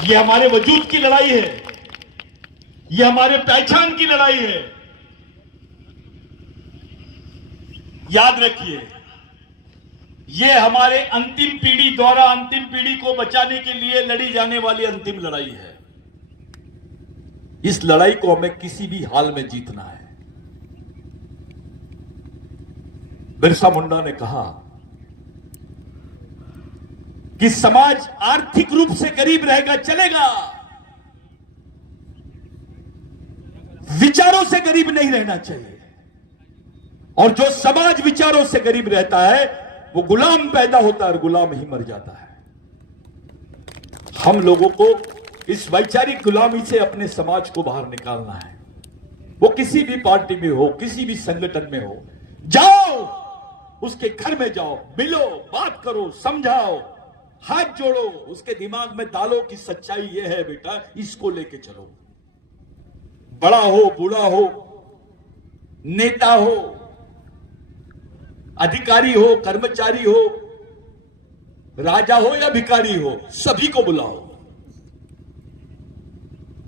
यह हमारे वजूद की लड़ाई है, यह हमारे पहचान की लड़ाई है। याद रखिए, यह हमारे अंतिम पीढ़ी द्वारा अंतिम पीढ़ी को बचाने के लिए लड़ी जाने वाली अंतिम लड़ाई है। इस लड़ाई को हमें किसी भी हाल में जीतना है। बिरसा मुंडा ने कहा कि समाज आर्थिक रूप से गरीब रहेगा चलेगा, विचारों से गरीब नहीं रहना चाहिए। और जो समाज विचारों से गरीब रहता है वो गुलाम पैदा होता है और गुलाम ही मर जाता है। हम लोगों को इस वैचारिक गुलामी से अपने समाज को बाहर निकालना है। वो किसी भी पार्टी में हो, किसी भी संगठन में हो, जाओ उसके घर में जाओ, मिलो, बात करो, समझाओ, हाथ जोड़ो, उसके दिमाग में डालो कि सच्चाई ये है बेटा, इसको लेके चलो। बड़ा हो, बूढ़ा हो, नेता हो, अधिकारी हो, कर्मचारी हो, राजा हो या भिखारी हो, सभी को बुलाओ,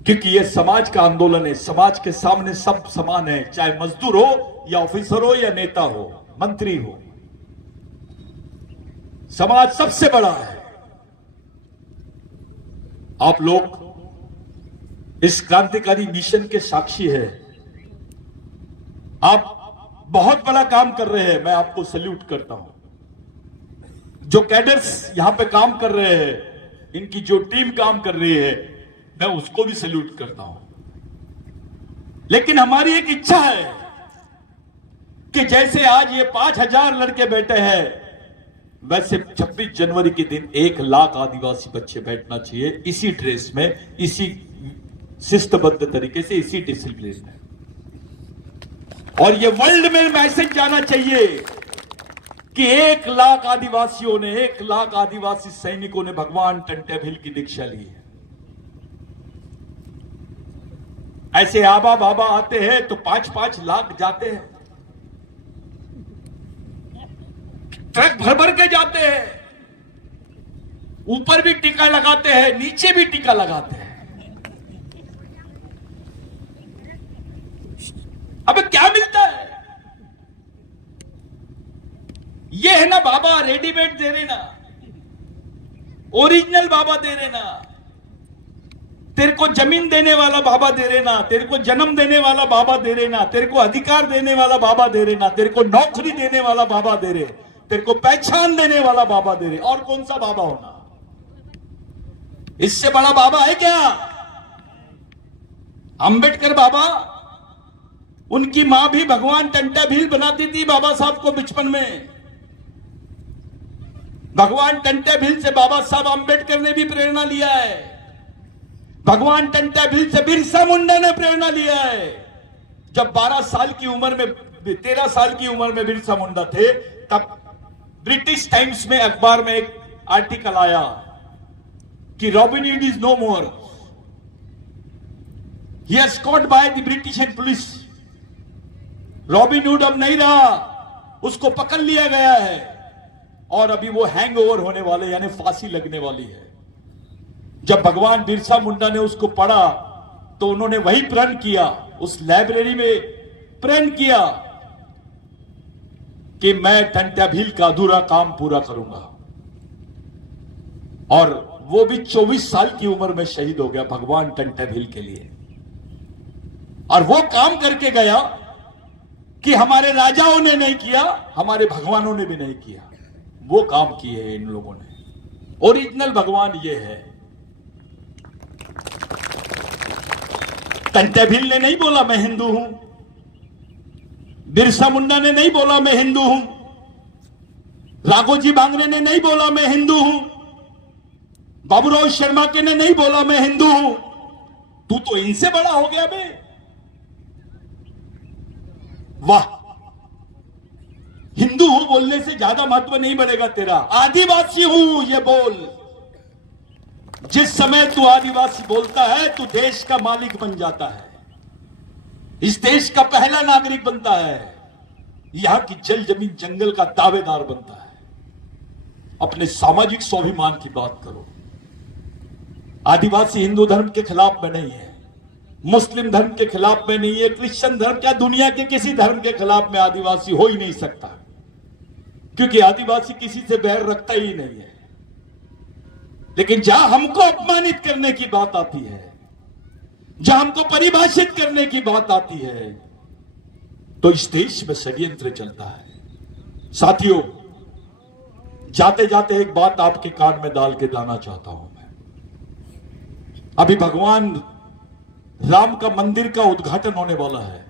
क्योंकि यह समाज का आंदोलन है। समाज के सामने सब समान है, चाहे मजदूर हो या ऑफिसर हो या नेता हो, मंत्री हो, समाज सबसे बड़ा है। आप लोग इस क्रांतिकारी मिशन के साक्षी हैं। आप बहुत बड़ा काम कर रहे हैं, मैं आपको सैल्यूट करता हूं। जो कैडर्स यहां पे काम कर रहे हैं, इनकी जो टीम काम कर रही है, मैं उसको भी सैल्यूट करता हूं। लेकिन हमारी एक इच्छा है कि जैसे आज ये 5000 लड़के बैठे हैं, वैसे 26 जनवरी के दिन 1 लाख आदिवासी बच्चे बैठना चाहिए, इसी ड्रेस में, इसी शिस्तबद्ध तरीके से, इसी डिसिप्लिन में। और ये वर्ल्ड में मैसेज जाना चाहिए कि 1 लाख आदिवासियों ने, 1 लाख आदिवासी सैनिकों ने भगवान टंटा भील की दीक्षा ली है। ऐसे आबा बाबा आते हैं तो 5-5 लाख जाते हैं, ट्रक भर भर के जाते हैं, ऊपर भी टीका लगाते हैं, नीचे भी टीका लगाते हैं। अब क्या मिलता है? ये है ना बाबा, रेडीमेड दे रहे ना, ओरिजिनल बाबा दे रहे ना, तेरे को जमीन देने वाला बाबा दे रहे ना, तेरे को जन्म देने वाला बाबा दे रहे ना, तेरे को अधिकार देने वाला बाबा दे रहे ना, तेरे को नौकरी देने वाला बाबा दे रहे, तेरे को पहचान देने वाला बाबा दे रहे। और कौन सा बाबा होना? इससे बड़ा बाबा है क्या? अंबेडकर बाबा, उनकी मां भी भगवान टंटा भील बनाती थी बाबा साहब को बचपन में। भगवान टंटा भील से बाबा साहब अंबेडकर ने भी प्रेरणा लिया है। भगवान टंटा भील से बिरसा मुंडा ने प्रेरणा लिया है। जब 12 साल की उम्र में, 13 साल की उम्र में बिरसा मुंडा थे, तब ब्रिटिश टाइम्स में अखबार में एक आर्टिकल आया कि Robin Hood is no more, he is caught by the British and police. Robin Hood अब नहीं रहा, उसको पकड़ लिया गया है और अभी वो हैंगओवर होने वाले, यानी फांसी लगने वाली है। जब भगवान बिरसा मुंडा ने उसको पढ़ा तो उन्होंने वही प्रण किया, उस लाइब्रेरी में प्रण किया कि मैं टंटा भील का अधूरा काम पूरा करूंगा। और वो भी 24 साल की उम्र में शहीद हो गया भगवान टंटा भील के लिए। और वो काम करके गया कि हमारे राजाओं ने नहीं किया, हमारे भगवानों ने भी नहीं किया, वो काम किए हैं इन लोगों ने। ओरिजिनल भगवान ये है। टंटा भील ने नहीं बोला मैं हिंदू हूं, बिरसा मुंडा ने नहीं बोला मैं हिंदू हूं, राघोजी भांगरे ने नहीं बोला मैं हिंदू हूं, बाबूराव शर्मा के ने नहीं बोला मैं हिंदू हूं। तू तो इनसे बड़ा हो गया बे। वाह, हिंदू हूं बोलने से ज्यादा महत्व नहीं बढ़ेगा तेरा। आदिवासी हूं ये बोल। जिस समय तू आदिवासी बोलता है, तू देश का मालिक बन जाता है, इस देश का पहला नागरिक बनता है, यहां की जल जमीन जंगल का दावेदार बनता है। अपने सामाजिक स्वाभिमान की बात करो। आदिवासी हिंदू धर्म के खिलाफ में नहीं है, मुस्लिम धर्म के खिलाफ में नहीं है, क्रिश्चियन धर्म क्या, दुनिया के किसी धर्म के खिलाफ में आदिवासी हो ही नहीं सकता, क्योंकि आदिवासी किसी से बैर रखता ही नहीं है। लेकिन जहां हमको अपमानित करने की बात आती है, जहां हमको परिभाषित करने की बात आती है, तो इस देश में षड्यंत्र चलता है। साथियों, जाते जाते एक बात आपके कान में डाल के लाना चाहता हूं मैं। अभी भगवान राम का मंदिर का उद्घाटन होने वाला है।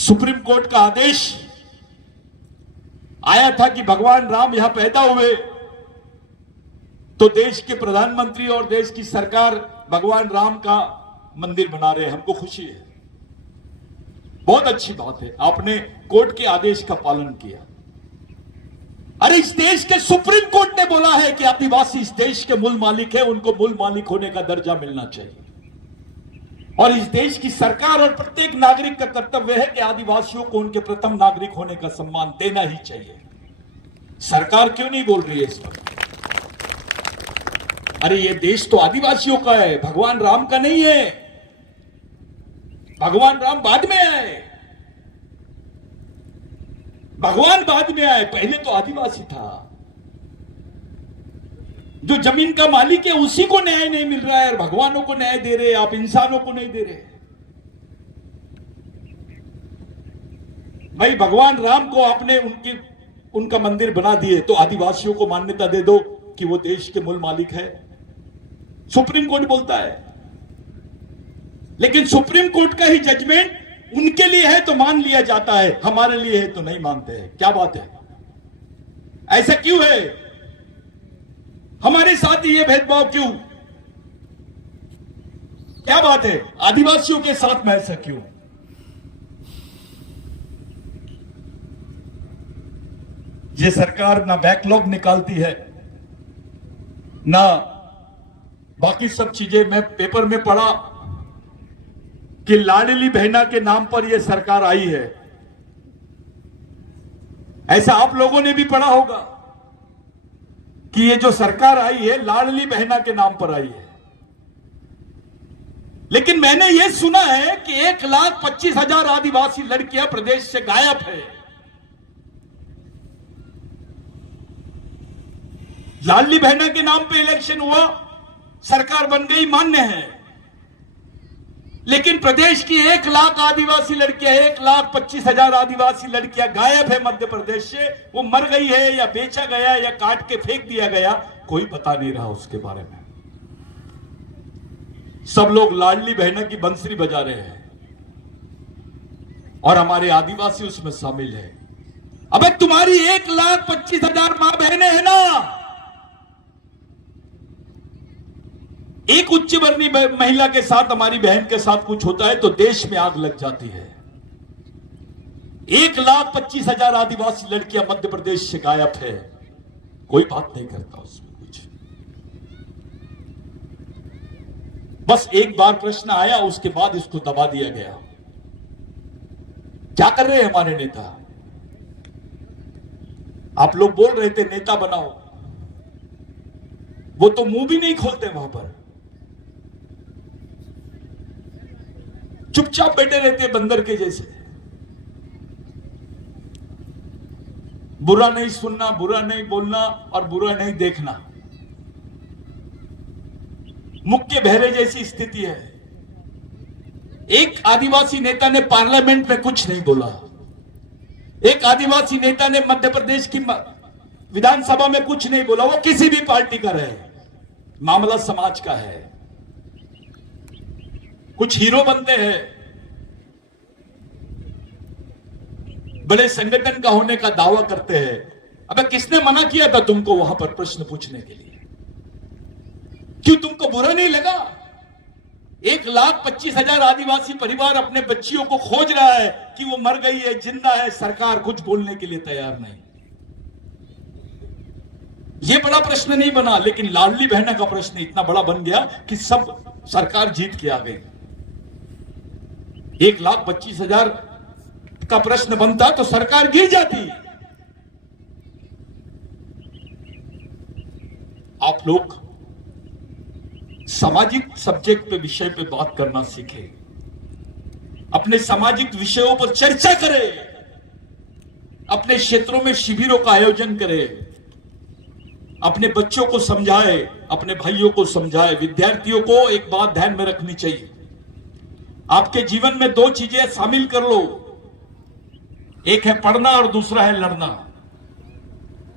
सुप्रीम कोर्ट का आदेश आया था कि भगवान राम यहां पैदा हुए तो देश के प्रधानमंत्री और देश की सरकार भगवान राम का मंदिर बना रहे हैं। हमको खुशी है, बहुत अच्छी बात है, आपने कोर्ट के आदेश का पालन किया। अरे इस देश के सुप्रीम कोर्ट ने बोला है कि आदिवासी इस देश के मूल मालिक है, उनको मूल मालिक होने का दर्जा मिलना चाहिए। और इस देश की सरकार और प्रत्येक नागरिक का कर्तव्य है कि आदिवासियों को उनके प्रथम नागरिक होने का सम्मान देना ही चाहिए। सरकार क्यों नहीं बोल रही है इस पर? अरे ये देश तो आदिवासियों का है, भगवान राम का नहीं है। भगवान राम बाद में आए, भगवान बाद में आए, पहले तो आदिवासी था। जो जमीन का मालिक है उसी को न्याय नहीं मिल रहा है, और भगवानों को न्याय दे रहे, आप इंसानों को नहीं दे रहे। भाई भगवान राम को आपने उनका मंदिर बना दिए तो आदिवासियों को मान्यता दे दो कि वो देश के मूल मालिक है। सुप्रीम कोर्ट बोलता है, लेकिन सुप्रीम कोर्ट का ही जजमेंट उनके लिए है तो मान लिया जाता है, हमारे लिए है तो नहीं मानते हैं। क्या बात है? ऐसा क्यों है? हमारे साथ ये भेदभाव क्यों? क्या बात है? आदिवासियों के साथ में ऐसा क्यों? ये सरकार ना बैकलॉग निकालती है, ना बाकी सब चीजें मैं पेपर में पढ़ा कि लाडली बहना के नाम पर यह सरकार आई है। ऐसा आप लोगों ने भी पढ़ा होगा कि ये जो सरकार आई है लाडली बहना के नाम पर आई है। लेकिन मैंने यह सुना है कि 1,25,000 आदिवासी लड़कियां प्रदेश से गायब है। लाडली बहना के नाम पे इलेक्शन हुआ, सरकार बन गई, मान्य है। लेकिन प्रदेश की 1,00,000 आदिवासी लड़कियां, 1,25,000 आदिवासी लड़कियां गायब है मध्य प्रदेश से। वो मर गई है या बेचा गया या काट के फेंक दिया गया, कोई पता नहीं रहा उसके बारे में। सब लोग लाडली बहना की बंसरी बजा रहे हैं और हमारे आदिवासी उसमें शामिल है। अबे तुम्हारी 1,25,000 मां बहनें हैं ना, एक उच्च वर्णीय महिला के साथ, हमारी बहन के साथ कुछ होता है तो देश में आग लग जाती है। 1,25,000 आदिवासी लड़कियां मध्य प्रदेश से गायब है, कोई बात नहीं करता उसमें कुछ। बस एक बार प्रश्न आया, उसके बाद इसको दबा दिया गया। क्या कर रहे हैं हमारे नेता? आप लोग बोल रहे थे नेता बनाओ, वो तो मुंह भी नहीं खोलते वहां पर, चुपचाप बैठे रहते बंदर के जैसे। बुरा नहीं सुनना, बुरा नहीं बोलना और बुरा नहीं देखना, मुक्के बहरे जैसी स्थिति है। एक आदिवासी नेता ने पार्लियामेंट में कुछ नहीं बोला, एक आदिवासी नेता ने मध्य प्रदेश की विधानसभा में कुछ नहीं बोला। वो किसी भी पार्टी का रहे, मामला समाज का है। कुछ हीरो बनते हैं, बड़े संगठन का होने का दावा करते हैं। अबे किसने मना किया था तुमको वहां पर प्रश्न पूछने के लिए? क्यों तुमको बुरा नहीं लगा? 1,25,000 आदिवासी परिवार अपने बच्चियों को खोज रहा है कि वो मर गई है, जिंदा है, सरकार कुछ बोलने के लिए तैयार नहीं। ये बड़ा प्रश्न नहीं बना, लेकिन लाडली बहना का प्रश्न इतना बड़ा बन गया कि सब सरकार जीत के आ गई। 1,25,000 का प्रश्न बनता तो सरकार गिर जाती। आप लोग सामाजिक सब्जेक्ट पे, विषय पे बात करना सीखे, अपने सामाजिक विषयों पर चर्चा करें, अपने क्षेत्रों में शिविरों का आयोजन करें, अपने बच्चों को समझाए, अपने भाइयों को समझाए। विद्यार्थियों को एक बात ध्यान में रखनी चाहिए, आपके जीवन में दो चीजें शामिल कर लो, एक है पढ़ना और दूसरा है लड़ना।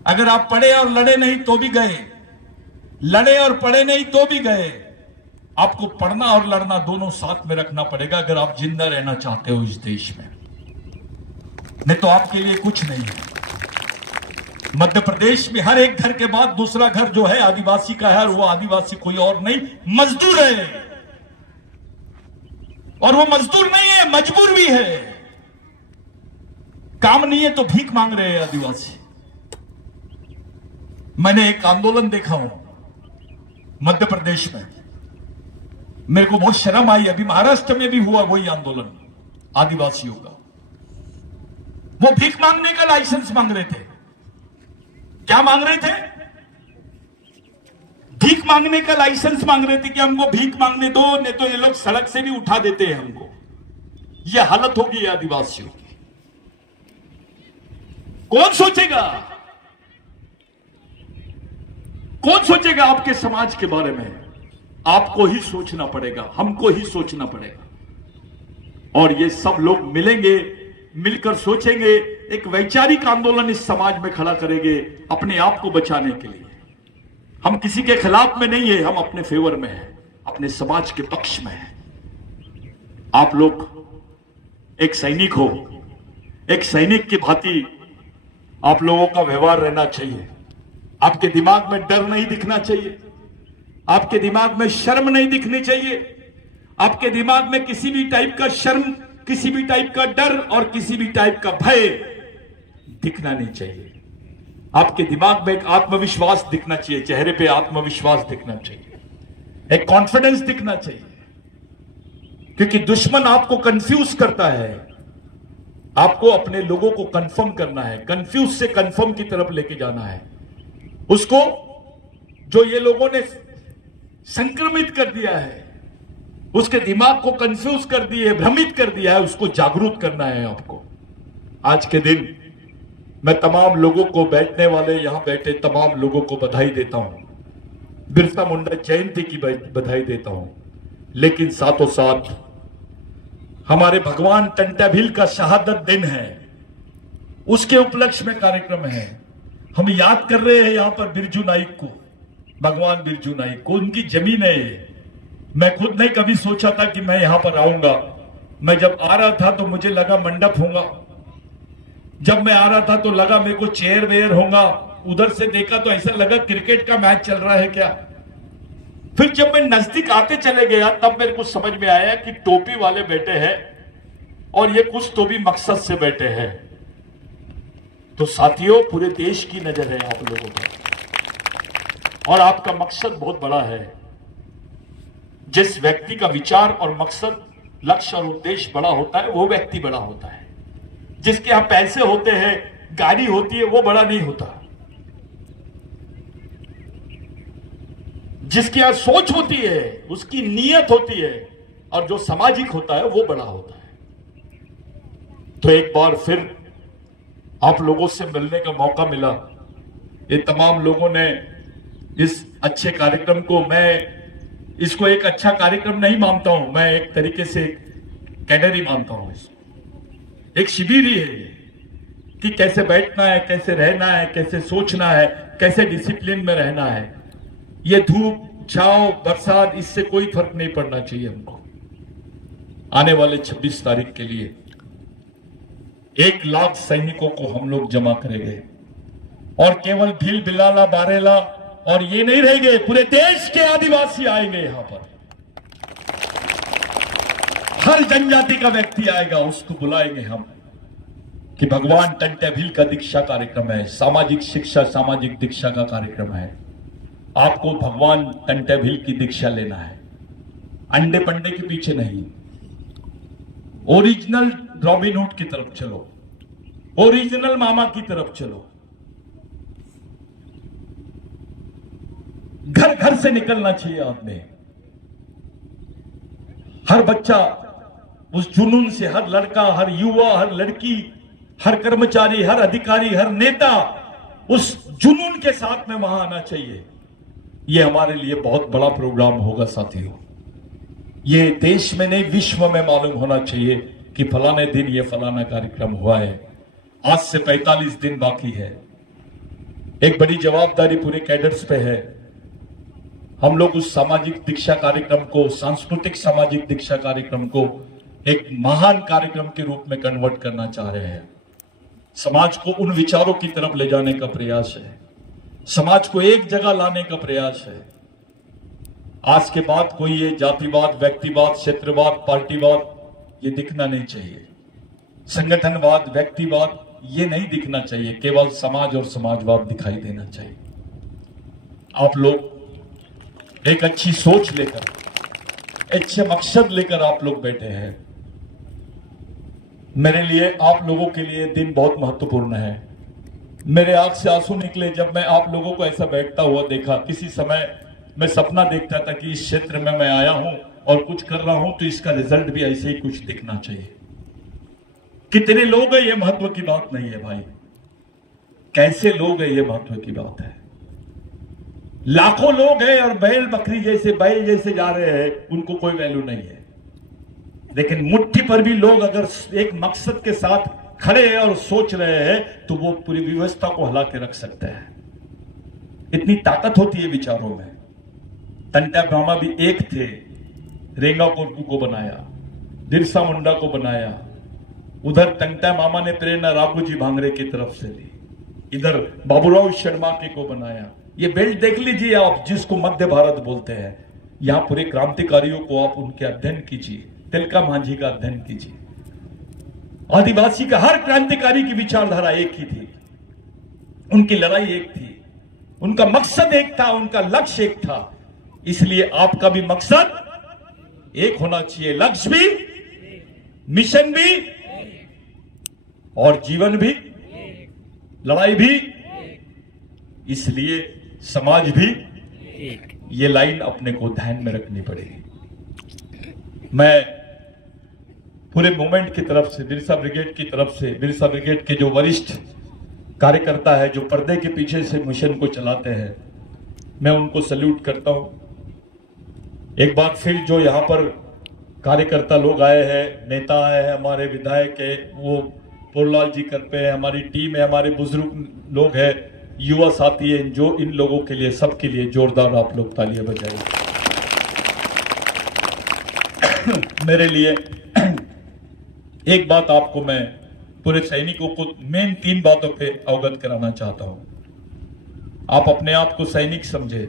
अगर आप पढ़े और लड़े नहीं तो भी गए, लड़े और पढ़े नहीं तो भी गए। आपको पढ़ना और लड़ना दोनों साथ में रखना पड़ेगा अगर आप जिंदा रहना चाहते हो इस देश में, नहीं तो आपके लिए कुछ नहीं है। मध्य प्रदेश में हर एक घर के बाद दूसरा घर जो है आदिवासी का है, और वो आदिवासी कोई और नहीं, मजदूर है। और वो मजदूर नहीं है, मजबूर भी है। काम नहीं है तो भीख मांग रहे हैं आदिवासी। मैंने एक आंदोलन देखा हूं मध्य प्रदेश में, मेरे को बहुत शर्म आई। अभी महाराष्ट्र में भी हुआ वही आंदोलन आदिवासियों का। वो भीख मांगने का लाइसेंस मांग रहे थे। क्या मांग रहे थे? भीख मांगने का लाइसेंस मांग रहे थे कि हमको भीख मांगने दो, नहीं तो ये लोग सड़क से भी उठा देते हैं हमको। ये हालत होगी आदिवासियों की। कौन सोचेगा? कौन सोचेगा आपके समाज के बारे में? आपको ही सोचना पड़ेगा, हमको ही सोचना पड़ेगा। और ये सब लोग मिलेंगे, मिलकर सोचेंगे, एक वैचारिक आंदोलन इस समाज में खड़ा करेंगे अपने आप को बचाने के लिए। हम किसी के खिलाफ में नहीं है, हम अपने फेवर में हैं, अपने समाज के पक्ष में हैं। आप लोग एक सैनिक हो, एक सैनिक की भांति आप लोगों का व्यवहार रहना चाहिए। आपके दिमाग में डर नहीं दिखना चाहिए, आपके दिमाग में शर्म नहीं दिखनी चाहिए, आपके दिमाग में किसी भी टाइप का शर्म, किसी भी टाइप का डर और किसी भी टाइप का भय दिखना नहीं चाहिए। आपके दिमाग में एक आत्मविश्वास दिखना चाहिए, चेहरे पे आत्मविश्वास दिखना चाहिए। एक कॉन्फिडेंस दिखना चाहिए, क्योंकि दुश्मन आपको कंफ्यूज करता है। आपको अपने लोगों को कंफर्म करना है, कंफ्यूज से कंफर्म की तरफ लेके जाना है। उसको जो ये लोगों ने संक्रमित कर दिया है, उसके दिमाग को कंफ्यूज कर दिए, भ्रमित कर दिया है, उसको जागरूक करना है आपको। आज के दिन मैं तमाम लोगों को, बैठने वाले यहां बैठे तमाम लोगों को बधाई देता हूं, बिरसा मुंडा जयंती की बधाई देता हूं। लेकिन साथों साथ हमारे भगवान टंट्या भील का शहादत दिन है, उसके उपलक्ष्य में कार्यक्रम है। हम याद कर रहे हैं यहां पर बिरजू नाइक को, भगवान बिरजू नाइक को। उनकी जमीन है ये। मैं खुद नहीं कभी सोचा था कि मैं यहां पर आऊंगा। मैं जब आ रहा था तो मुझे लगा मंडप होगा, जब मैं आ रहा था तो लगा मेरे को चेयर वेयर होगा, उधर से देखा तो ऐसा लगा क्रिकेट का मैच चल रहा है क्या। फिर जब मैं नजदीक आते चले गया तब मेरे को समझ में आया कि टोपी वाले बैठे हैं और ये कुछ तो भी मकसद से बैठे हैं। तो साथियों, पूरे देश की नजर है आप लोगों पर और आपका मकसद बहुत बड़ा है। जिस व्यक्ति का विचार और मकसद, लक्ष्य और उद्देश्य बड़ा होता है, वो व्यक्ति बड़ा होता है। जिसके यहां पैसे होते हैं, गाड़ी होती है, वो बड़ा नहीं होता। जिसकी यहां सोच होती है, उसकी नीयत होती है, और जो सामाजिक होता है वो बड़ा होता है। तो एक बार फिर आप लोगों से मिलने का मौका मिला। ये तमाम लोगों ने इस अच्छे कार्यक्रम को, मैं इसको एक अच्छा कार्यक्रम नहीं मानता हूं, मैं एक तरीके से कैडर ही मानता हूं इसको। एक शिविर ही है ये, कि कैसे बैठना है, कैसे रहना है, कैसे सोचना है, कैसे डिसिप्लिन में रहना है। ये धूप छांव बरसात, इससे कोई फर्क नहीं पड़ना चाहिए हमको। आने वाले 26 तारीख के लिए 1 लाख सैनिकों को हम लोग जमा करेंगे, और केवल भील, बिलाला, बारेला और ये नहीं रहेंगे, पूरे देश के आदिवासी आएंगे यहां पर। हर जनजाति का व्यक्ति आएगा, उसको बुलाएंगे हम कि भगवान टंट्या भील का दीक्षा कार्यक्रम है, सामाजिक शिक्षा, सामाजिक दीक्षा का कार्यक्रम है। आपको भगवान टंट्या भील की दीक्षा लेना है, अंडे पंडे के पीछे नहीं। ओरिजिनल रॉबिन हुड की तरफ चलो, ओरिजिनल मामा की तरफ चलो। घर घर से निकलना चाहिए आपने। हर बच्चा उस जुनून से, हर लड़का, हर युवा, हर लड़की, हर कर्मचारी, हर अधिकारी, हर नेता उस जुनून के साथ में वहां आना चाहिए। ये हमारे लिए बहुत बड़ा प्रोग्राम होगा साथियों। ये देश में नहीं, विश्व में मालूम होना चाहिए कि फलाने दिन ये फलाना कार्यक्रम हुआ है। आज से 45 दिन बाकी है। एक बड़ी जवाबदारी पूरे कैडर्स पे है। हम लोग उस सामाजिक दीक्षा कार्यक्रम को, सांस्कृतिक सामाजिक दीक्षा कार्यक्रम को एक महान कार्यक्रम के रूप में कन्वर्ट करना चाह रहे हैं। समाज को उन विचारों की तरफ ले जाने का प्रयास है, समाज को एक जगह लाने का प्रयास है। आज के बाद कोई ये जातिवाद, व्यक्तिवाद, क्षेत्रवाद, पार्टीवाद ये दिखना नहीं चाहिए। संगठनवाद, व्यक्तिवाद ये नहीं दिखना चाहिए। केवल समाज और समाजवाद दिखाई देना चाहिए। आप लोग एक अच्छी सोच लेकर, अच्छे मकसद लेकर आप लोग बैठे हैं। मेरे लिए, आप लोगों के लिए दिन बहुत महत्वपूर्ण है। मेरे आंख से आंसू निकले जब मैं आप लोगों को ऐसा बैठता हुआ देखा। किसी समय मैं सपना देखता था कि इस क्षेत्र में मैं आया हूं और कुछ कर रहा हूं, तो इसका रिजल्ट भी ऐसे ही कुछ दिखना चाहिए। कितने लोग हैं ये महत्व की बात नहीं है भाई, कैसे लोग हैं ये महत्व की बात है। लाखों लोग हैं और बैल बकरी जैसे, बैल जैसे जा रहे हैं, उनको कोई वैल्यू नहीं है। लेकिन मुट्ठी पर भी लोग अगर एक मकसद के साथ खड़े हैं और सोच रहे हैं, तो वो पूरी व्यवस्था को हिला के रख सकते हैं। इतनी ताकत होती है विचारों में। टंट्या मामा भी एक थे, रेंगा को बनाया, बिरसा मुंडा को बनाया। उधर टंट्या मामा ने प्रेरणा राघोजी भांगरे की तरफ से ली, इधर बाबूराव शर्मा के को बनाया। ये बेल्ट देख लीजिए आप, जिसको मध्य भारत बोलते हैं। यहां पूरे क्रांतिकारियों को आप उनके अध्ययन कीजिए, तिलका मांझी का अध्ययन कीजिए। आदिवासी का हर क्रांतिकारी की विचारधारा एक ही थी, उनकी लड़ाई एक थी, उनका मकसद एक था, उनका लक्ष्य एक था। इसलिए आपका भी मकसद एक होना चाहिए, लक्ष्य भी, मिशन भी और जीवन भी, लड़ाई भी, इसलिए समाज भी। ये लाइन अपने को ध्यान में रखनी पड़ेगी। मैं पूरे मूवमेंट की तरफ से, बिरसा ब्रिगेड की तरफ से, बिरसा ब्रिगेड के जो वरिष्ठ कार्यकर्ता है, जो पर्दे के पीछे से मिशन को चलाते हैं, मैं उनको सैल्यूट करता हूं। एक बार फिर जो यहां पर कार्यकर्ता लोग आए हैं, नेता आए हैं, हमारे विधायक है, वो पोललाल जी करपे हैं, हमारी टीम है, हमारे बुजुर्ग लोग हैं, युवा साथी हैं, जो इन लोगों के लिए, सबके लिए जोरदार आप लोग तालियां बजाइए। मेरे लिए एक बात आपको मैं, पूरे सैनिकों को मेन 3 बातों पे अवगत कराना चाहता हूं। आप अपने आप को सैनिक समझे,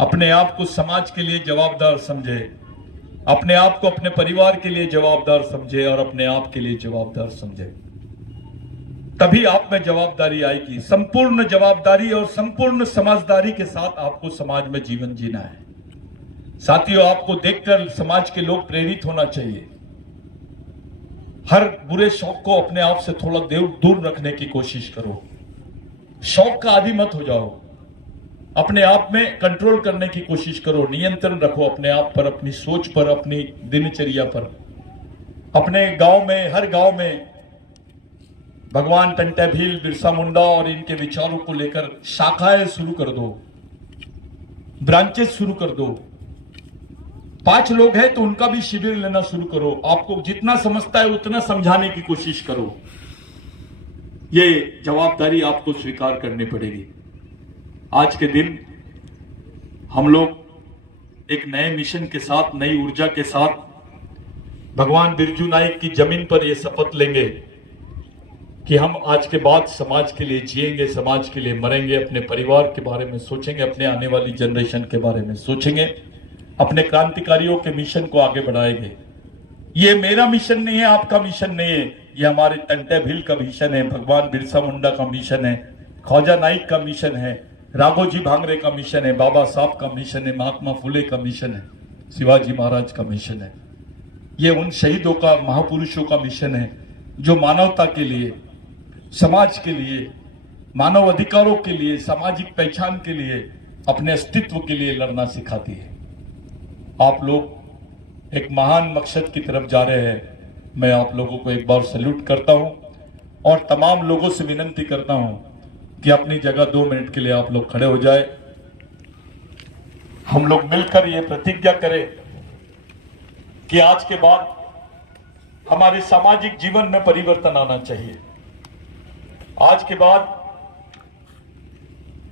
अपने आप को समाज के लिए जवाबदार समझे, अपने आप को अपने परिवार के लिए जवाबदार समझे और अपने आप के लिए जवाबदार समझे। तभी आप में जवाबदारी आएगी। संपूर्ण जवाबदारी और संपूर्ण समझदारी के साथ आपको समाज में जीवन जीना है। साथियों, आपको देखकर समाज के लोग प्रेरित होना चाहिए। हर बुरे शौक को अपने आप से थोड़ा दूर रखने की कोशिश करो। शौक का आदी मत हो जाओ। अपने आप में कंट्रोल करने की कोशिश करो, नियंत्रण रखो अपने आप पर, अपनी सोच पर, अपनी दिनचर्या पर। अपने गांव में, हर गांव में भगवान टंटे भील, बिरसा मुंडा और इनके विचारों को लेकर शाखाएं शुरू कर दो, ब्रांचेस शुरू कर दो। 5 लोग हैं तो उनका भी शिविर लेना शुरू करो। आपको जितना समझता है उतना समझाने की कोशिश करो। ये जवाबदारी आपको स्वीकार करनी पड़ेगी। आज के दिन हम लोग एक नए मिशन के साथ, नई ऊर्जा के साथ भगवान बिरजू नाइक की जमीन पर यह शपथ लेंगे कि हम आज के बाद समाज के लिए जिएंगे, समाज के लिए मरेंगे, अपने परिवार के बारे में सोचेंगे, अपने आने वाली जनरेशन के बारे में सोचेंगे, अपने क्रांतिकारियों के मिशन को आगे बढ़ाएंगे। ये मेरा मिशन नहीं है, आपका मिशन नहीं है, ये हमारे टंटे भील का मिशन है, भगवान बिरसा मुंडा का मिशन है, ख्वाजा नाइक का मिशन है, राघोजी भांगरे का मिशन है, बाबा साहब का मिशन है, महात्मा फुले का मिशन है, शिवाजी महाराज का मिशन है। ये उन शहीदों का, महापुरुषों का मिशन है जो मानवता के लिए, समाज के लिए, मानव अधिकारों के लिए, सामाजिक पहचान के लिए, अपने अस्तित्व के लिए लड़ना सिखाती है। आप लोग एक महान मकसद की तरफ जा रहे हैं। मैं आप लोगों को एक बार सैल्यूट करता हूं और तमाम लोगों से विनती करता हूं कि अपनी जगह 2 मिनट के लिए आप लोग खड़े हो जाए। हम लोग मिलकर ये प्रतिज्ञा करें कि आज के बाद हमारे सामाजिक जीवन में परिवर्तन आना चाहिए। आज के बाद